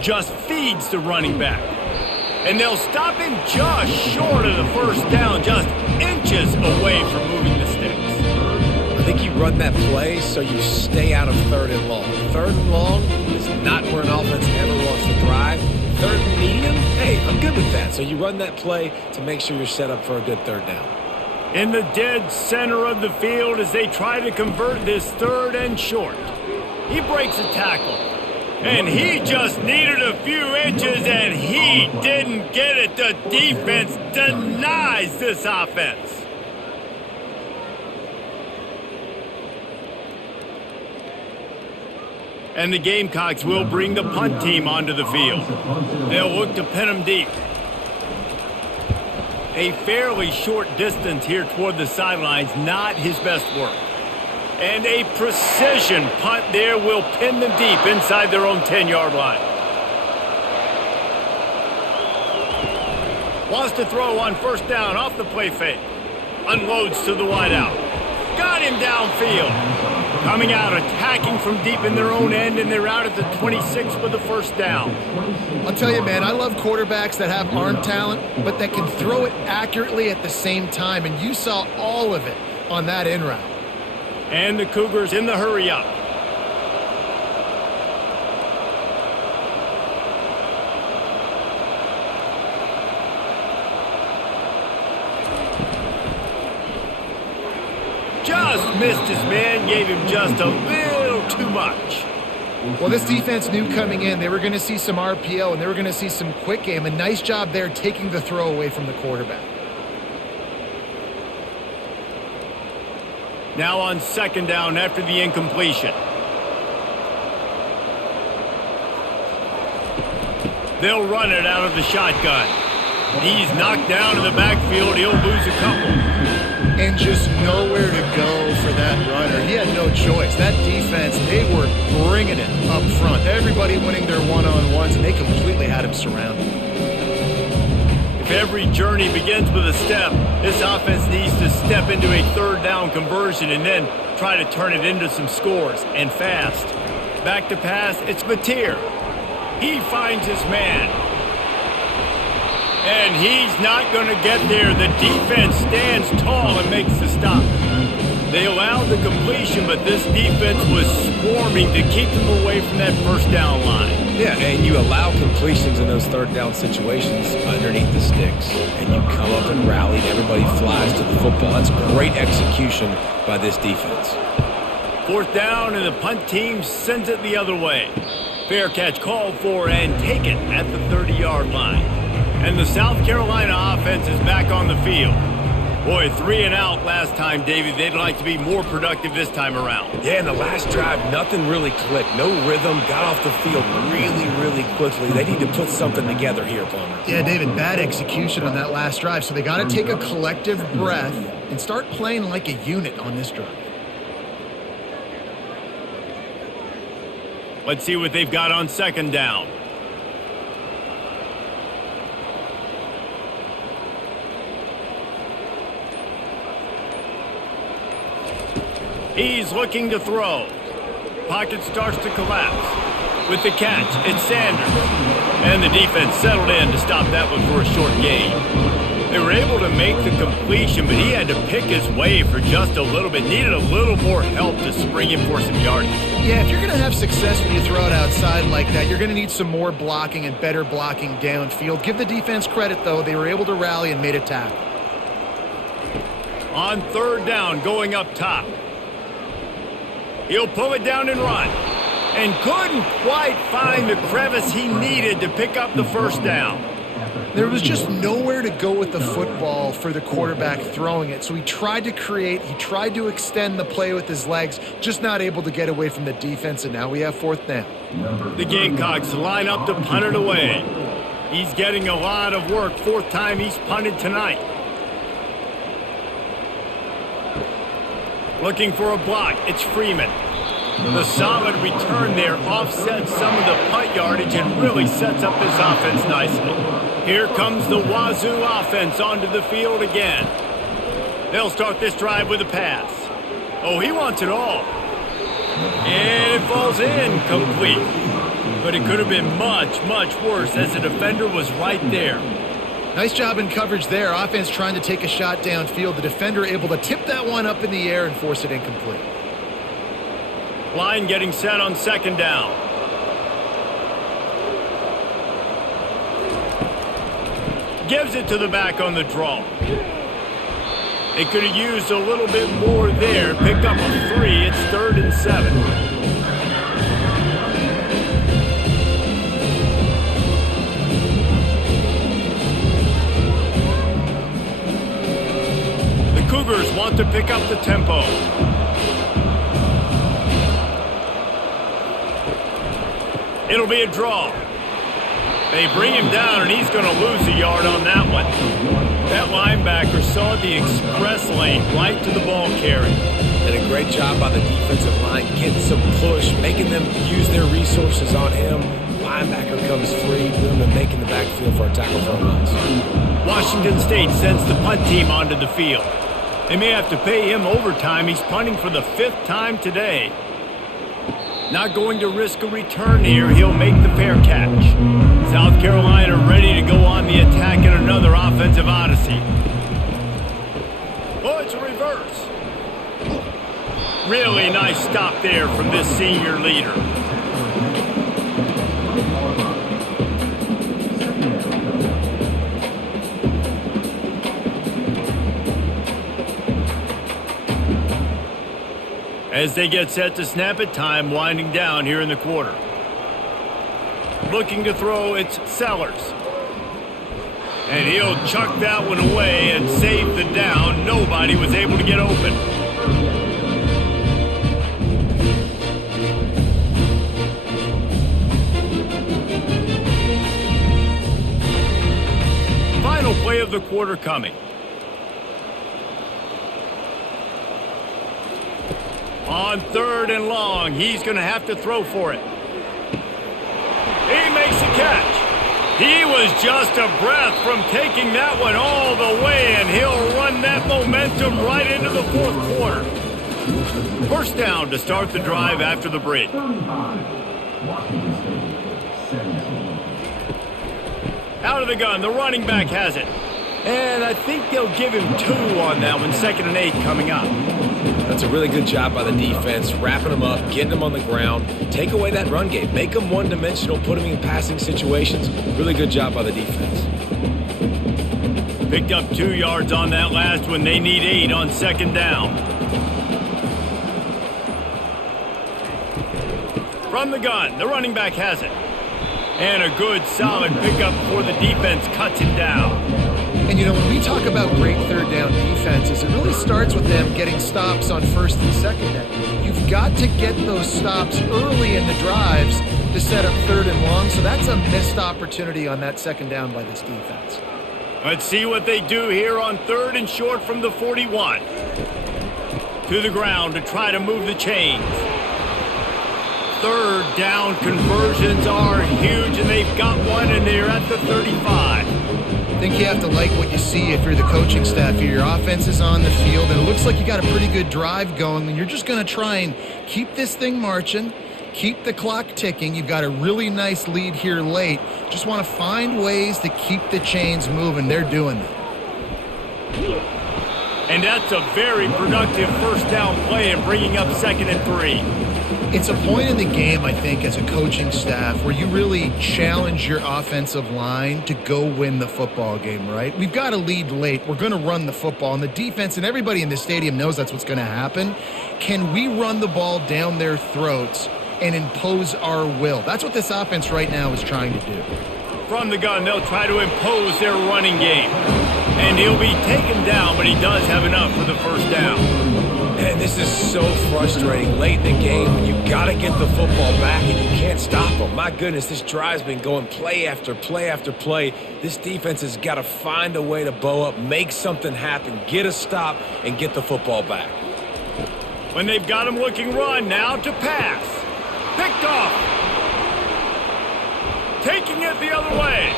Just feeds the running back. And they'll stop him just short of the 1st down, just inches away from moving the sticks. I think you run that play so you stay out of 3rd and long. 3rd and long is not where an offense ever wants to thrive. 3rd and medium, hey, I'm good with that. So you run that play to make sure you're set up for a good 3rd down. In the dead center of the field as they try to convert this 3rd and short. He breaks a tackle. And he just needed a few inches, and he didn't get it. The defense denies this offense. And the Gamecocks will bring the punt team onto the field. They'll look to pin them deep. A fairly short distance here toward the sidelines, not his best work. And a precision punt there will pin them deep inside their own 10-yard line. Wants to throw on first down off the play fake. Unloads to the wideout. Got him downfield. Coming out, attacking from deep in their own end, and they're out at the 26 with the first down. I'll tell you, man, I love quarterbacks that have arm talent, but that can throw it accurately at the same time, and you saw all of it on that in route. And the Cougars in the hurry up. Just missed his man, gave him just a little too much. Well, this defense knew coming in they were going to see some RPO and they were going to see some quick game. A nice job there taking the throw away from the quarterback. Now on second down after the incompletion. They'll run it out of the shotgun. He's knocked down in the backfield. He'll lose a couple. And just nowhere to go for that runner. He had no choice. That defense, they were bringing it up front. Everybody winning their one-on-ones, and they completely had him surrounded. If every journey begins with a step, this offense needs to step into a third down conversion and then try to turn it into some scores, and fast. Back to pass, it's Mateer. He finds his man. And he's not going to get there. The defense stands tall and makes the stop. They allowed the completion, but this defense was swarming to keep them away from that first down line. Yeah, and you allow completions in those third down situations underneath the sticks, and you come up and rally, and everybody flies to the football. That's great execution by this defense. Fourth down, and the punt team sends it the other way. Fair catch called for and taken at the 30-yard line. And the South Carolina offense is back on the field. Boy, 3 and out last time, David. They'd like to be more productive this time around. Yeah, in the last drive, nothing really clicked. No rhythm, got off the field really, really quickly. They need to put something together here, Plummer. Yeah, David, bad execution on that last drive. So they got to take a collective breath and start playing like a unit on this drive. Let's see what they've got on second down. He's looking to throw. Pocket starts to collapse. With the catch, it's Sanders. And the defense settled in to stop that one for a short gain. They were able to make the completion, but he had to pick his way for just a little bit. Needed a little more help to spring him for some yardage. Yeah, if you're going to have success when you throw it outside like that, you're going to need some more blocking and better blocking downfield. Give the defense credit, though. They were able to rally and made a tackle. On third down, going up top. He'll pull it down and run. And couldn't quite find the crevice he needed to pick up the first down. There was just nowhere to go with the football for the quarterback throwing it. So he tried to create, he tried to extend the play with his legs, just not able to get away from the defense, and now we have fourth down. The Gamecocks line up to punt it away. He's getting a lot of work. Fourth time he's punted tonight. Looking for a block. It's Freeman. The solid return there offsets some of the punt yardage and really sets up this offense nicely. Here comes the Wazoo offense onto the field again. They'll start this drive with a pass. Oh, he wants it all. And it falls in complete. But it could have been much, much worse as the defender was right there. Nice job in coverage there. Offense trying to take a shot downfield. The defender able to tip that one up in the air and force it incomplete. Line getting set on second down. Gives it to the back on the draw. They could have used a little bit more there. Picked up a 3. It's 3rd and 7. Cougars want to pick up the tempo. It'll be a draw. They bring him down, and he's going to lose a yard on that one. That linebacker saw the express lane right to the ball carrier. Did a great job by the defensive line, getting some push, making them use their resources on him. Linebacker comes free, boom, and making the backfield for a tackle for a loss. Washington State sends the punt team onto the field. They may have to pay him overtime. He's punting for the 5th time today. Not going to risk a return here. He'll make the fair catch. South Carolina ready to go on the attack in another offensive odyssey. Oh, it's a reverse. Really nice stop there from this senior leader. As they get set to snap it, time winding down here in the quarter. Looking to throw, it's Sellers. And he'll chuck that one away and save the down. Nobody was able to get open. Final play of the quarter coming. On 3rd and long, he's going to have to throw for it. He makes a catch. He was just a breath from taking that one all the way, and he'll run that momentum right into the 4th quarter. First down to start the drive after the break. Out of the gun, the running back has it. And I think they'll give him 2 on that one. 2nd and 8 coming up. That's a really good job by the defense, wrapping them up, getting them on the ground, take away that run game, make them one-dimensional, put them in passing situations. Really good job by the defense. Picked up 2 yards on that last one. They need 8 on 2nd down. From the gun, the running back has it. And a good, solid pickup before the defense cuts him down. And, you know, when we talk about great 3rd down defenses, it really starts with them getting stops on 1st and 2nd down. You've got to get those stops early in the drives to set up 3rd and long, so that's a missed opportunity on that 2nd down by this defense. Let's see what they do here on 3rd and short from the 41. To the ground to try to move the chains. 3rd down conversions are huge, and they've got one, and they're at the 35. I think you have to like what you see if you're the coaching staff here. Your offense is on the field, and it looks like you got a pretty good drive going, and you're just going to try and keep this thing marching, keep the clock ticking. You've got a really nice lead here late. Just want to find ways to keep the chains moving. They're doing that. And that's a very productive first down play and bringing up 2nd and 3. It's a point in the game, I think, as a coaching staff where you really challenge your offensive line to go win the football game, right? We've got a lead late. We're going to run the football. And the defense and everybody in the stadium knows that's what's going to happen. Can we run the ball down their throats and impose our will? That's what this offense right now is trying to do. From the gun, they'll try to impose their running game. And he'll be taken down, but he does have enough for the first down. And this is so frustrating late in the game when you got to get the football back and you can't stop them. My goodness, this drive's been going play after play after play. This defense has got to find a way to bow up, make something happen, get a stop, and get the football back. When they've got him looking run, now to pass. Picked off. Taking it the other way.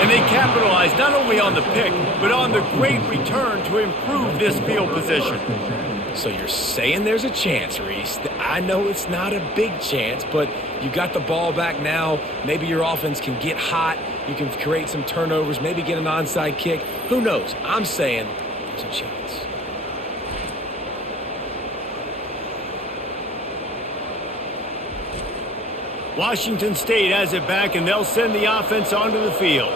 And they capitalize not only on the pick, but on the great return to improve this field position. So you're saying there's a chance, Reese. I know it's not a big chance, but you got the ball back now. Maybe your offense can get hot. You can create some turnovers, maybe get an onside kick. Who knows? I'm saying there's a chance. Washington State has it back, and they'll send the offense onto the field.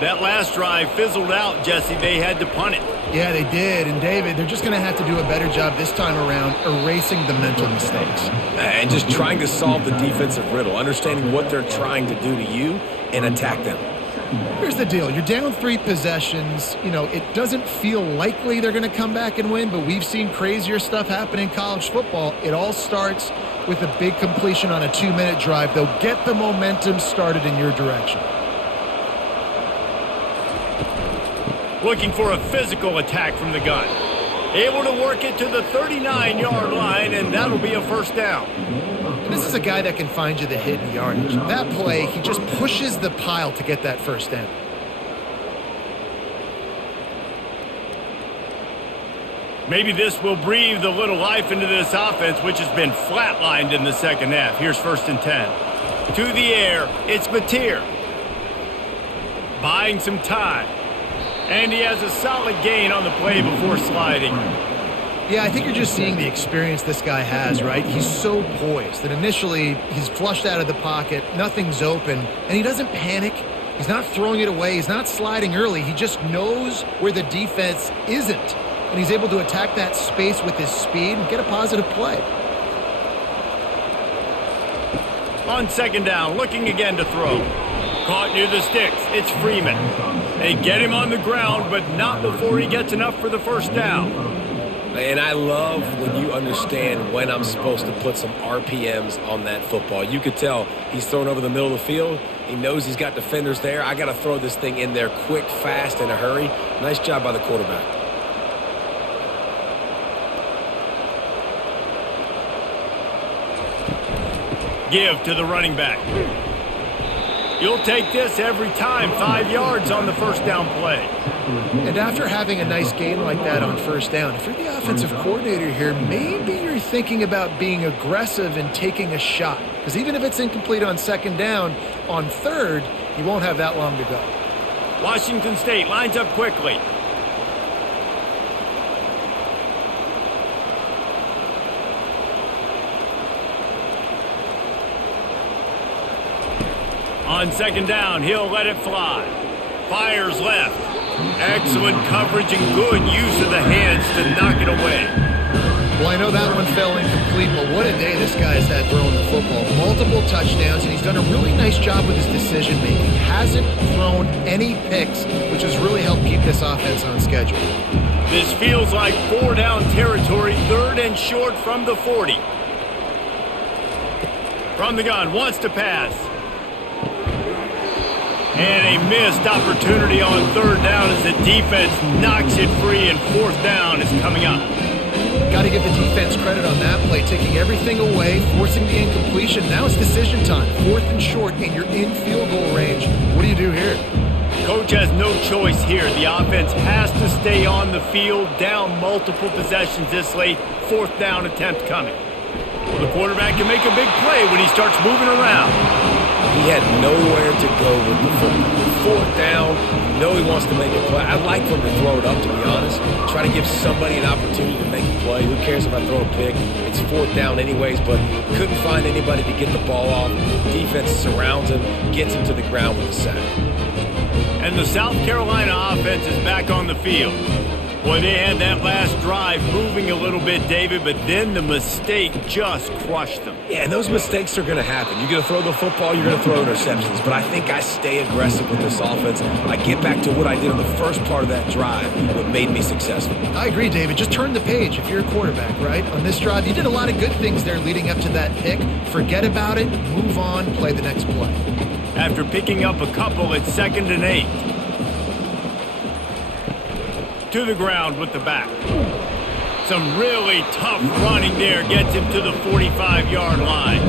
That last drive fizzled out, Jesse. They had to punt it. Yeah, they did. And, David, they're just going to have to do a better job this time around erasing the mental mistakes. And just trying to solve the defensive riddle, understanding what they're trying to do to you and attack them. Here's the deal. You're down 3 possessions. You know, it doesn't feel likely they're going to come back and win, but we've seen crazier stuff happen in college football. It all starts with a big completion on a 2-minute drive. They'll get the momentum started in your direction. Looking for a physical attack from the gun. Able to work it to the 39-yard line, and that'll be a first down. And this is a guy that can find you the hidden yardage. That play, he just pushes the pile to get that first down. Maybe this will breathe a little life into this offense, which has been flatlined in the second half. Here's 1st and 10. To the air, it's Mateer. Buying some time. And he has a solid gain on the play before sliding. Yeah, I think you're just seeing the experience this guy has, right? He's so poised that initially he's flushed out of the pocket, nothing's open, and he doesn't panic. He's not throwing it away. He's not sliding early. He just knows where the defense isn't, and he's able to attack that space with his speed and get a positive play. On 2nd down, looking again to throw. Caught near the sticks. It's Freeman. They get him on the ground, but not before he gets enough for the first down. And I love when you understand when I'm supposed to put some RPMs on that football. You could tell he's thrown over the middle of the field. He knows he's got defenders there. I got to throw this thing in there quick, fast, in a hurry. Nice job by the quarterback. Give to the running back. You'll take this every time. 5 yards on the first down play. And after having a nice gain like that on first down, if you're the offensive coordinator here, maybe you're thinking about being aggressive and taking a shot. Because even if it's incomplete on 2nd down, on 3rd, you won't have that long to go. Washington State lines up quickly. On 2nd down, he'll let it fly. Fires left. Excellent coverage and good use of the hands to knock it away. Well, I know that one fell incomplete, but what a day this guy's had throwing the football. Multiple touchdowns, and he's done a really nice job with his decision-making. Hasn't thrown any picks, which has really helped keep this offense on schedule. This feels like 4-down territory, 3rd and short from the 40. From the gun, wants to pass. And a missed opportunity on 3rd down as the defense knocks it free, and 4th down is coming up. Got to give the defense credit on that play, taking everything away, forcing the incompletion. Now it's decision time. 4th and short, and you're in field goal range. What do you do here? Coach has no choice here. The offense has to stay on the field, down multiple possessions this late. 4th down attempt coming. Well, the quarterback can make a big play when he starts moving around. He had nowhere to go with the football. 4th down, you know he wants to make a play. I'd like for him to throw it up, to be honest. Try to give somebody an opportunity to make a play. Who cares if I throw a pick? It's 4th down anyways, but couldn't find anybody to get the ball off. Defense surrounds him, gets him to the ground with a sack. And the South Carolina offense is back on the field. Boy, they had that last drive moving a little bit, David, but then the mistake just crushed them. Yeah, and those mistakes are going to happen. You're going to throw the football, you're going to throw interceptions. But I think I stay aggressive with this offense. I get back to what I did on the first part of that drive, what made me successful. I agree, David. Just turn the page if you're a quarterback, right? On this drive, you did a lot of good things there leading up to that pick. Forget about it, move on, play the next play. After picking up a couple, it's 2nd and 8. To the ground with the back. Some really tough running there gets him to the 45-yard line.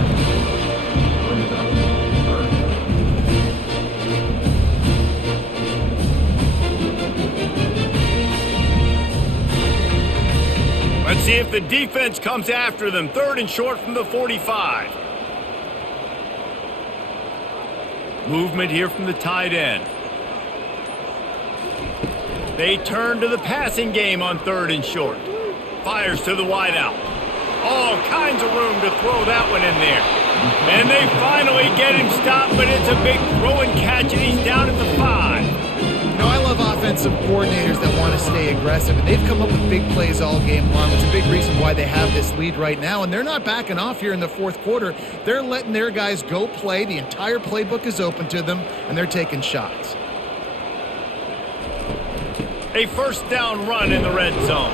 Let's see if the defense comes after them. 3rd and short from the 45. Movement here from the tight end. They turn to the passing game on 3rd and short. Fires to the wideout. All kinds of room to throw that one in there. And they finally get him stopped, but it's a big throw and catch, and he's down at the 5. You know, I love offensive coordinators that want to stay aggressive, and they've come up with big plays all game long. It's a big reason why they have this lead right now, and they're not backing off here in the 4th quarter. They're letting their guys go play. The entire playbook is open to them, and they're taking shots. A 1st down run in the red zone.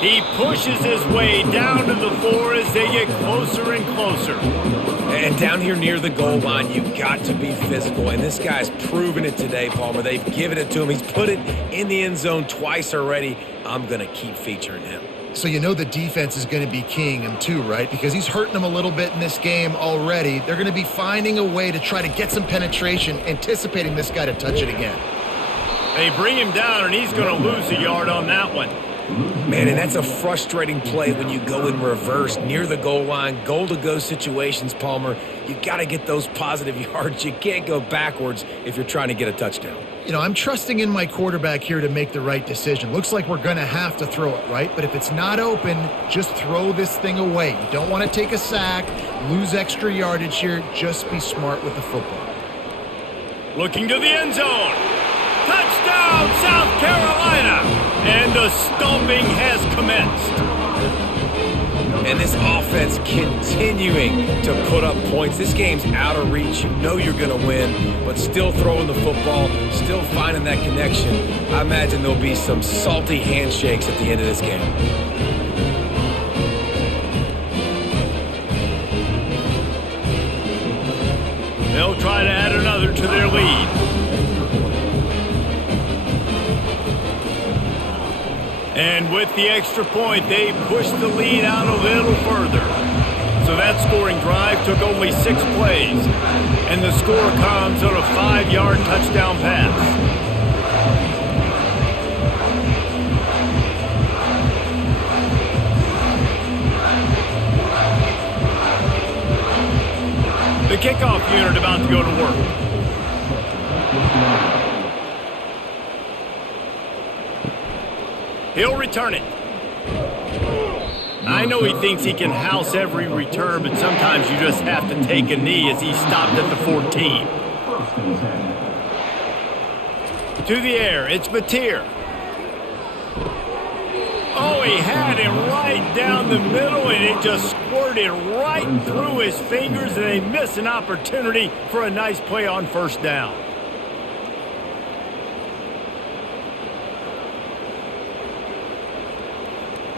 He pushes his way down to the floor as they get closer and closer. And down here near the goal line, you got to be physical. And this guy's proven it today, Palmer. They've given it to him. He's put it in the end zone twice already. I'm going to keep featuring him. So you know the defense is going to be keying him too, right? Because he's hurting them a little bit in this game already. They're going to be finding a way to try to get some penetration, anticipating this guy to touch it again. They bring him down, and he's going to lose a yard on that one. Man, and that's a frustrating play when you go in reverse near the goal line, goal-to-go situations, Palmer. You got to get those positive yards. You can't go backwards if you're trying to get a touchdown. You know, I'm trusting in my quarterback here to make the right decision. Looks like we're going to have to throw it, right? But if it's not open, just throw this thing away. You don't want to take a sack, lose extra yardage here. Just be smart with the football. Looking to the end zone. Touchdown, South Carolina! And the stomping has commenced. And this offense continuing to put up points. This game's out of reach. You know you're going to win, but still throwing the football, still finding that connection. I imagine there'll be some salty handshakes at the end of this game. They'll try to add another to their lead. And with the extra point, they pushed the lead out a little further. So that scoring drive took only 6 plays. And the score comes on a 5-yard touchdown pass. The kickoff unit about to go to work. He'll return it. I know he thinks he can house every return, but sometimes you just have to take a knee as he stopped at the 14. To the air, it's Batir. Oh, he had it right down the middle, and it just squirted right through his fingers, and they miss an opportunity for a nice play on first down.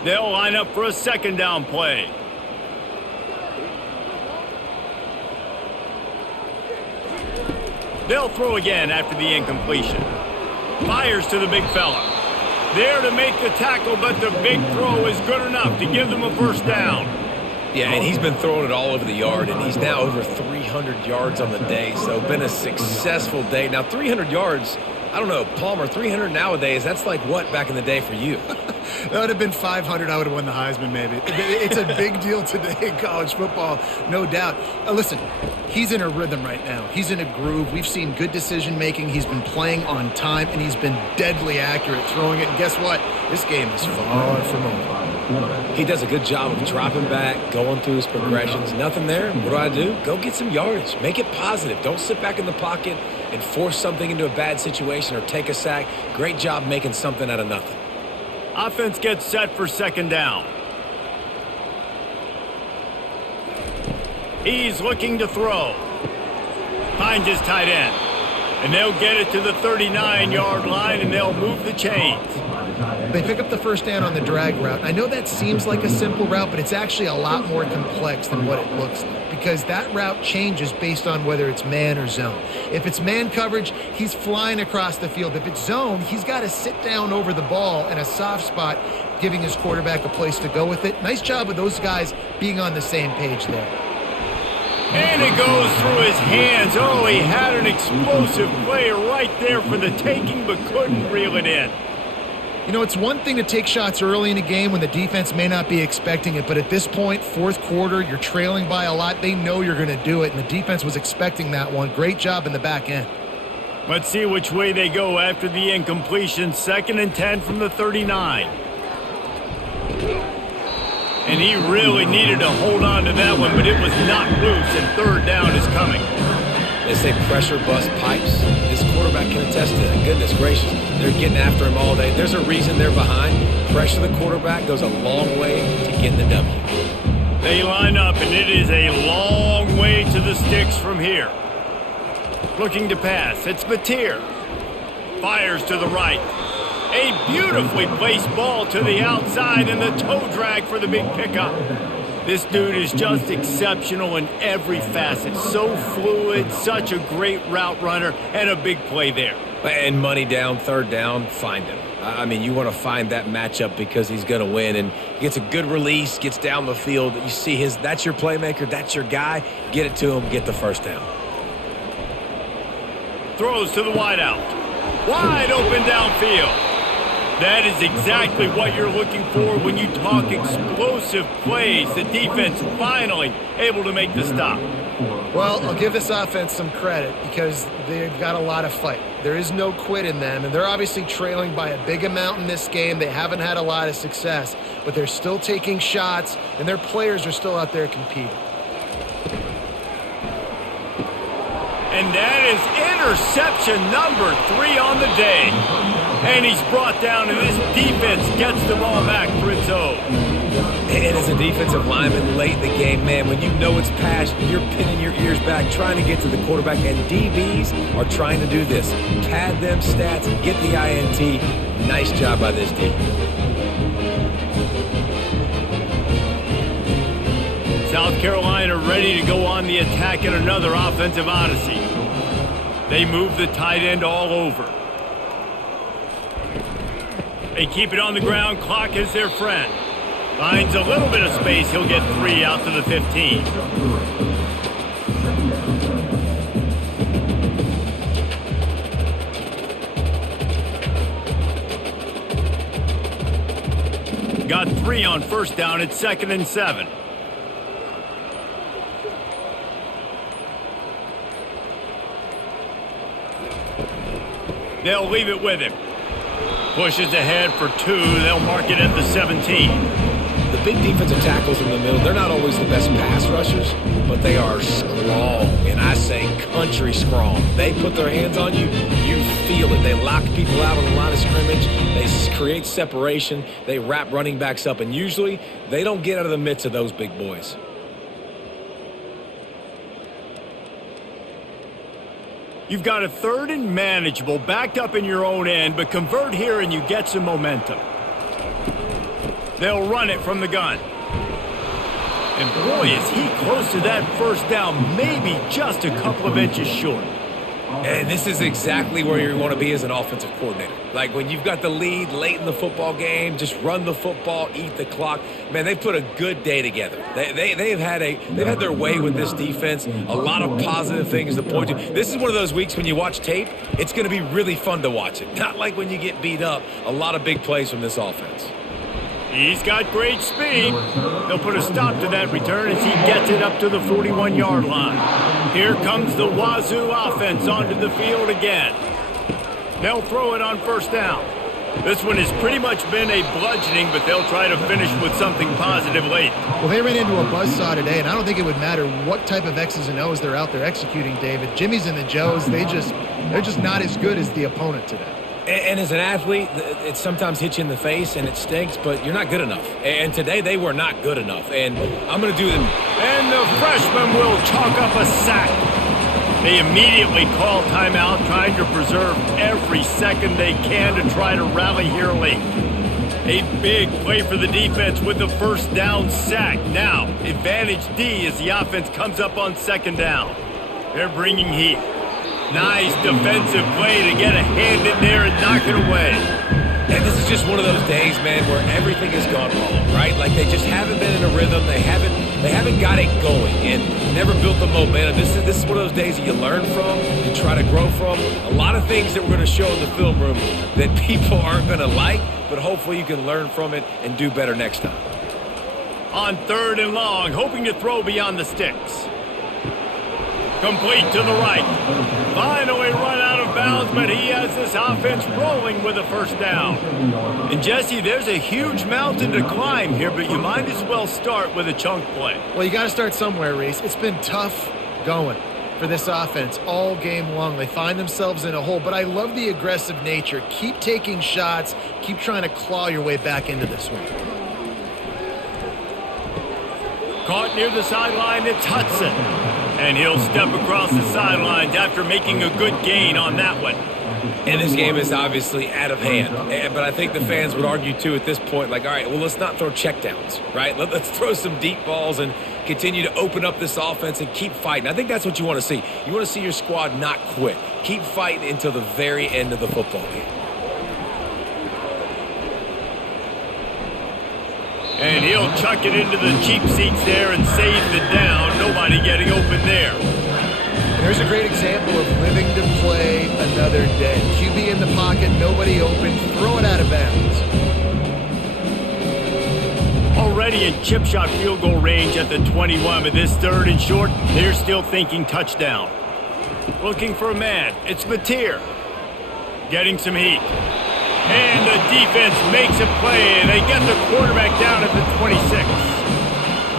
They'll line up for a second down play. They'll throw again after the incompletion. Fires to the big fella. There to make the tackle, but the big throw is good enough to give them a first down. Yeah, and he's been throwing it all over the yard, and he's now over 300 yards on the day, so been a successful day. Now, 300 yards, I don't know, Palmer, 300 nowadays, that's like what back in the day for you? That would have been 500. I would have won the Heisman, maybe. It's a big deal today in college football, no doubt. Listen, he's in a rhythm right now. He's in a groove. We've seen good decision-making. He's been playing on time, and he's been deadly accurate throwing it. And guess what? This game is far from over. He does a good job of dropping back, going through his progressions. Nothing there. What do? Go get some yardage. Make it positive. Don't sit back in the pocket and force something into a bad situation or take a sack. Great job making something out of nothing. Offense gets set for second down. He's looking to throw. Finds his tight end. And they'll get it to the 39-yard line, and they'll move the chains. They pick up the first down on the drag route. I know that seems like a simple route, but it's actually a lot more complex than what it looks like, because that route changes based on whether it's man or zone. If it's man coverage, he's flying across the field. If it's zone, he's got to sit down over the ball in a soft spot, giving his quarterback a place to go with it. Nice job of those guys being on the same page there. And it goes through his hands. Oh, he had an explosive play right there for the taking, but couldn't reel it in. You know, it's one thing to take shots early in a game when the defense may not be expecting it, but at this point, fourth quarter, you're trailing by a lot. They know you're going to do it, and the defense was expecting that one. Great job in the back end. Let's see which way they go after the incompletion. 2nd and 10 from the 39. And he really needed to hold on to that one, but it was knocked loose, and third down is coming. They say pressure bust pipes. This quarterback can attest to that. Goodness gracious. They're getting after him all day. There's a reason they're behind. Pressure the quarterback goes a long way to getting the W. They line up, and it is a long way to the sticks from here. Looking to pass. It's Batir. Fires to the right. A beautifully placed ball to the outside and the toe drag for the big pickup. This dude is just exceptional in every facet. So fluid, such a great route runner, and a big play there. And money down, third down, find him. I mean, you want to find that matchup because he's going to win. And he gets a good release, gets down the field. You see that's your playmaker, that's your guy. Get it to him, get the first down. Throws to the wideout. Wide open downfield. That is exactly what you're looking for when you talk explosive plays. The defense finally able to make the stop. Well, I'll give this offense some credit because they've got a lot of fight. There is no quit in them, and they're obviously trailing by a big amount in this game. They haven't had a lot of success, but they're still taking shots, and their players are still out there competing. And that is interception number 3 on the day. And he's brought down, and this defense gets the ball back for its own. And as a defensive lineman late in the game, man, when you know it's past, you're pinning your ears back, trying to get to the quarterback, and DBs are trying to do this. Pad them stats, get the INT. Nice job by this D. South Carolina ready to go on the attack in another offensive odyssey. They move the tight end all over. They keep it on the ground. Clock is their friend. Finds a little bit of space. He'll get 3 out to the 15. Got 3 on first down. It's 2nd and 7. They'll leave it with him. Pushes ahead for 2. They'll mark it at the 17. The big defensive tackles in the middle, they're not always the best pass rushers, but they are strong, and I say country strong. They put their hands on you, you feel it. They lock people out on the line of scrimmage. They create separation. They wrap running backs up, and usually they don't get out of the midst of those big boys. You've got a 3rd and manageable, backed up in your own end, but convert here and you get some momentum. They'll run it from the gun. And boy, is he close to that first down, maybe just a couple of inches short. And this is exactly where you want to be as an offensive coordinator. Like when you've got the lead late in the football game, just run the football, eat the clock. Man, they put a good day together. They've had their way with this defense. A lot of positive things to point to. This is one of those weeks when you watch tape, it's going to be really fun to watch it. Not like when you get beat up. A lot of big plays from this offense. He's got great speed. They'll put a stop to that return as he gets it up to the 41-yard line. Here comes the Wazoo offense onto the field again. They'll throw it on first down. This one has pretty much been a bludgeoning, but they'll try to finish with something positive late. Well, they ran into a buzzsaw today, and I don't think it would matter what type of X's and O's they're out there executing, David. Jimmys and the Joes, they're just not as good as the opponent today. And as an athlete, it sometimes hits you in the face and it stinks, but you're not good enough. And today they were not good enough. And I'm going to do them. And the freshman will chalk up a sack. They immediately call timeout, trying to preserve every second they can to try to rally here late. A big play for the defense with the first down sack. Now, advantage D as the offense comes up on 2nd down. They're bringing heat. Nice defensive play to get a hand in there and knock it away. And this is just one of those days, man, where everything has gone wrong, right? Like they just haven't been in a rhythm. They haven't got it going and never built the momentum. This is one of those days that you learn from, you try to grow from. A lot of things that we're going to show in the film room that people aren't going to like, but hopefully you can learn from it and do better next time. On 3rd and long, hoping to throw beyond the sticks. Complete to the right. Finally run out of bounds, but he has this offense rolling with a first down. And Jesse, there's a huge mountain to climb here, but you might as well start with a chunk play. Well, you got to start somewhere, Reese. It's been tough going for this offense all game long. They find themselves in a hole, but I love the aggressive nature. Keep taking shots. Keep trying to claw your way back into this one. Caught near the sideline, it's Hudson. And he'll step across the sidelines after making a good gain on that one. And this game is obviously out of hand. But I think the fans would argue, too, at this point, like, all right, well, let's not throw checkdowns, right? Let's throw some deep balls and continue to open up this offense and keep fighting. I think that's what you want to see. You want to see your squad not quit. Keep fighting until the very end of the football game. And he'll chuck it into the cheap seats there and save the down. Nobody getting open there. There's a great example of living to play another day. QB in the pocket, nobody open, throw it out of bounds. Already in chip shot field goal range at the 21, but this 3rd and short, they're still thinking touchdown. Looking for a man. It's Mateer. Getting some heat. And the defense makes a play, and they get the quarterback down at the 26.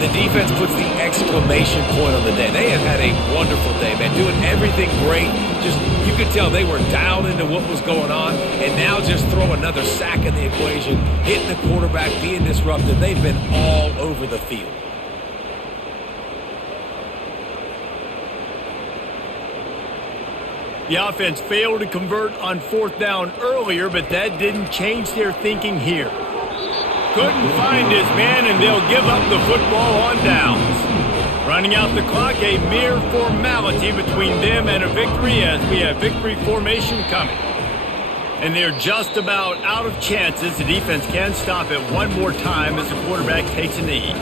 The defense puts the exclamation point on the day. They have had a wonderful day, man, doing everything great. Just, you could tell they were dialed into what was going on, and now just throw another sack in the equation, hitting the quarterback, being disruptive. They've been all over the field. The offense failed to convert on 4th down earlier, but that didn't change their thinking here. Couldn't find his man, and they'll give up the football on downs. Running out the clock, a mere formality between them and a victory as we have victory formation coming. And they're just about out of chances. The defense can stop it one more time as the quarterback takes a knee.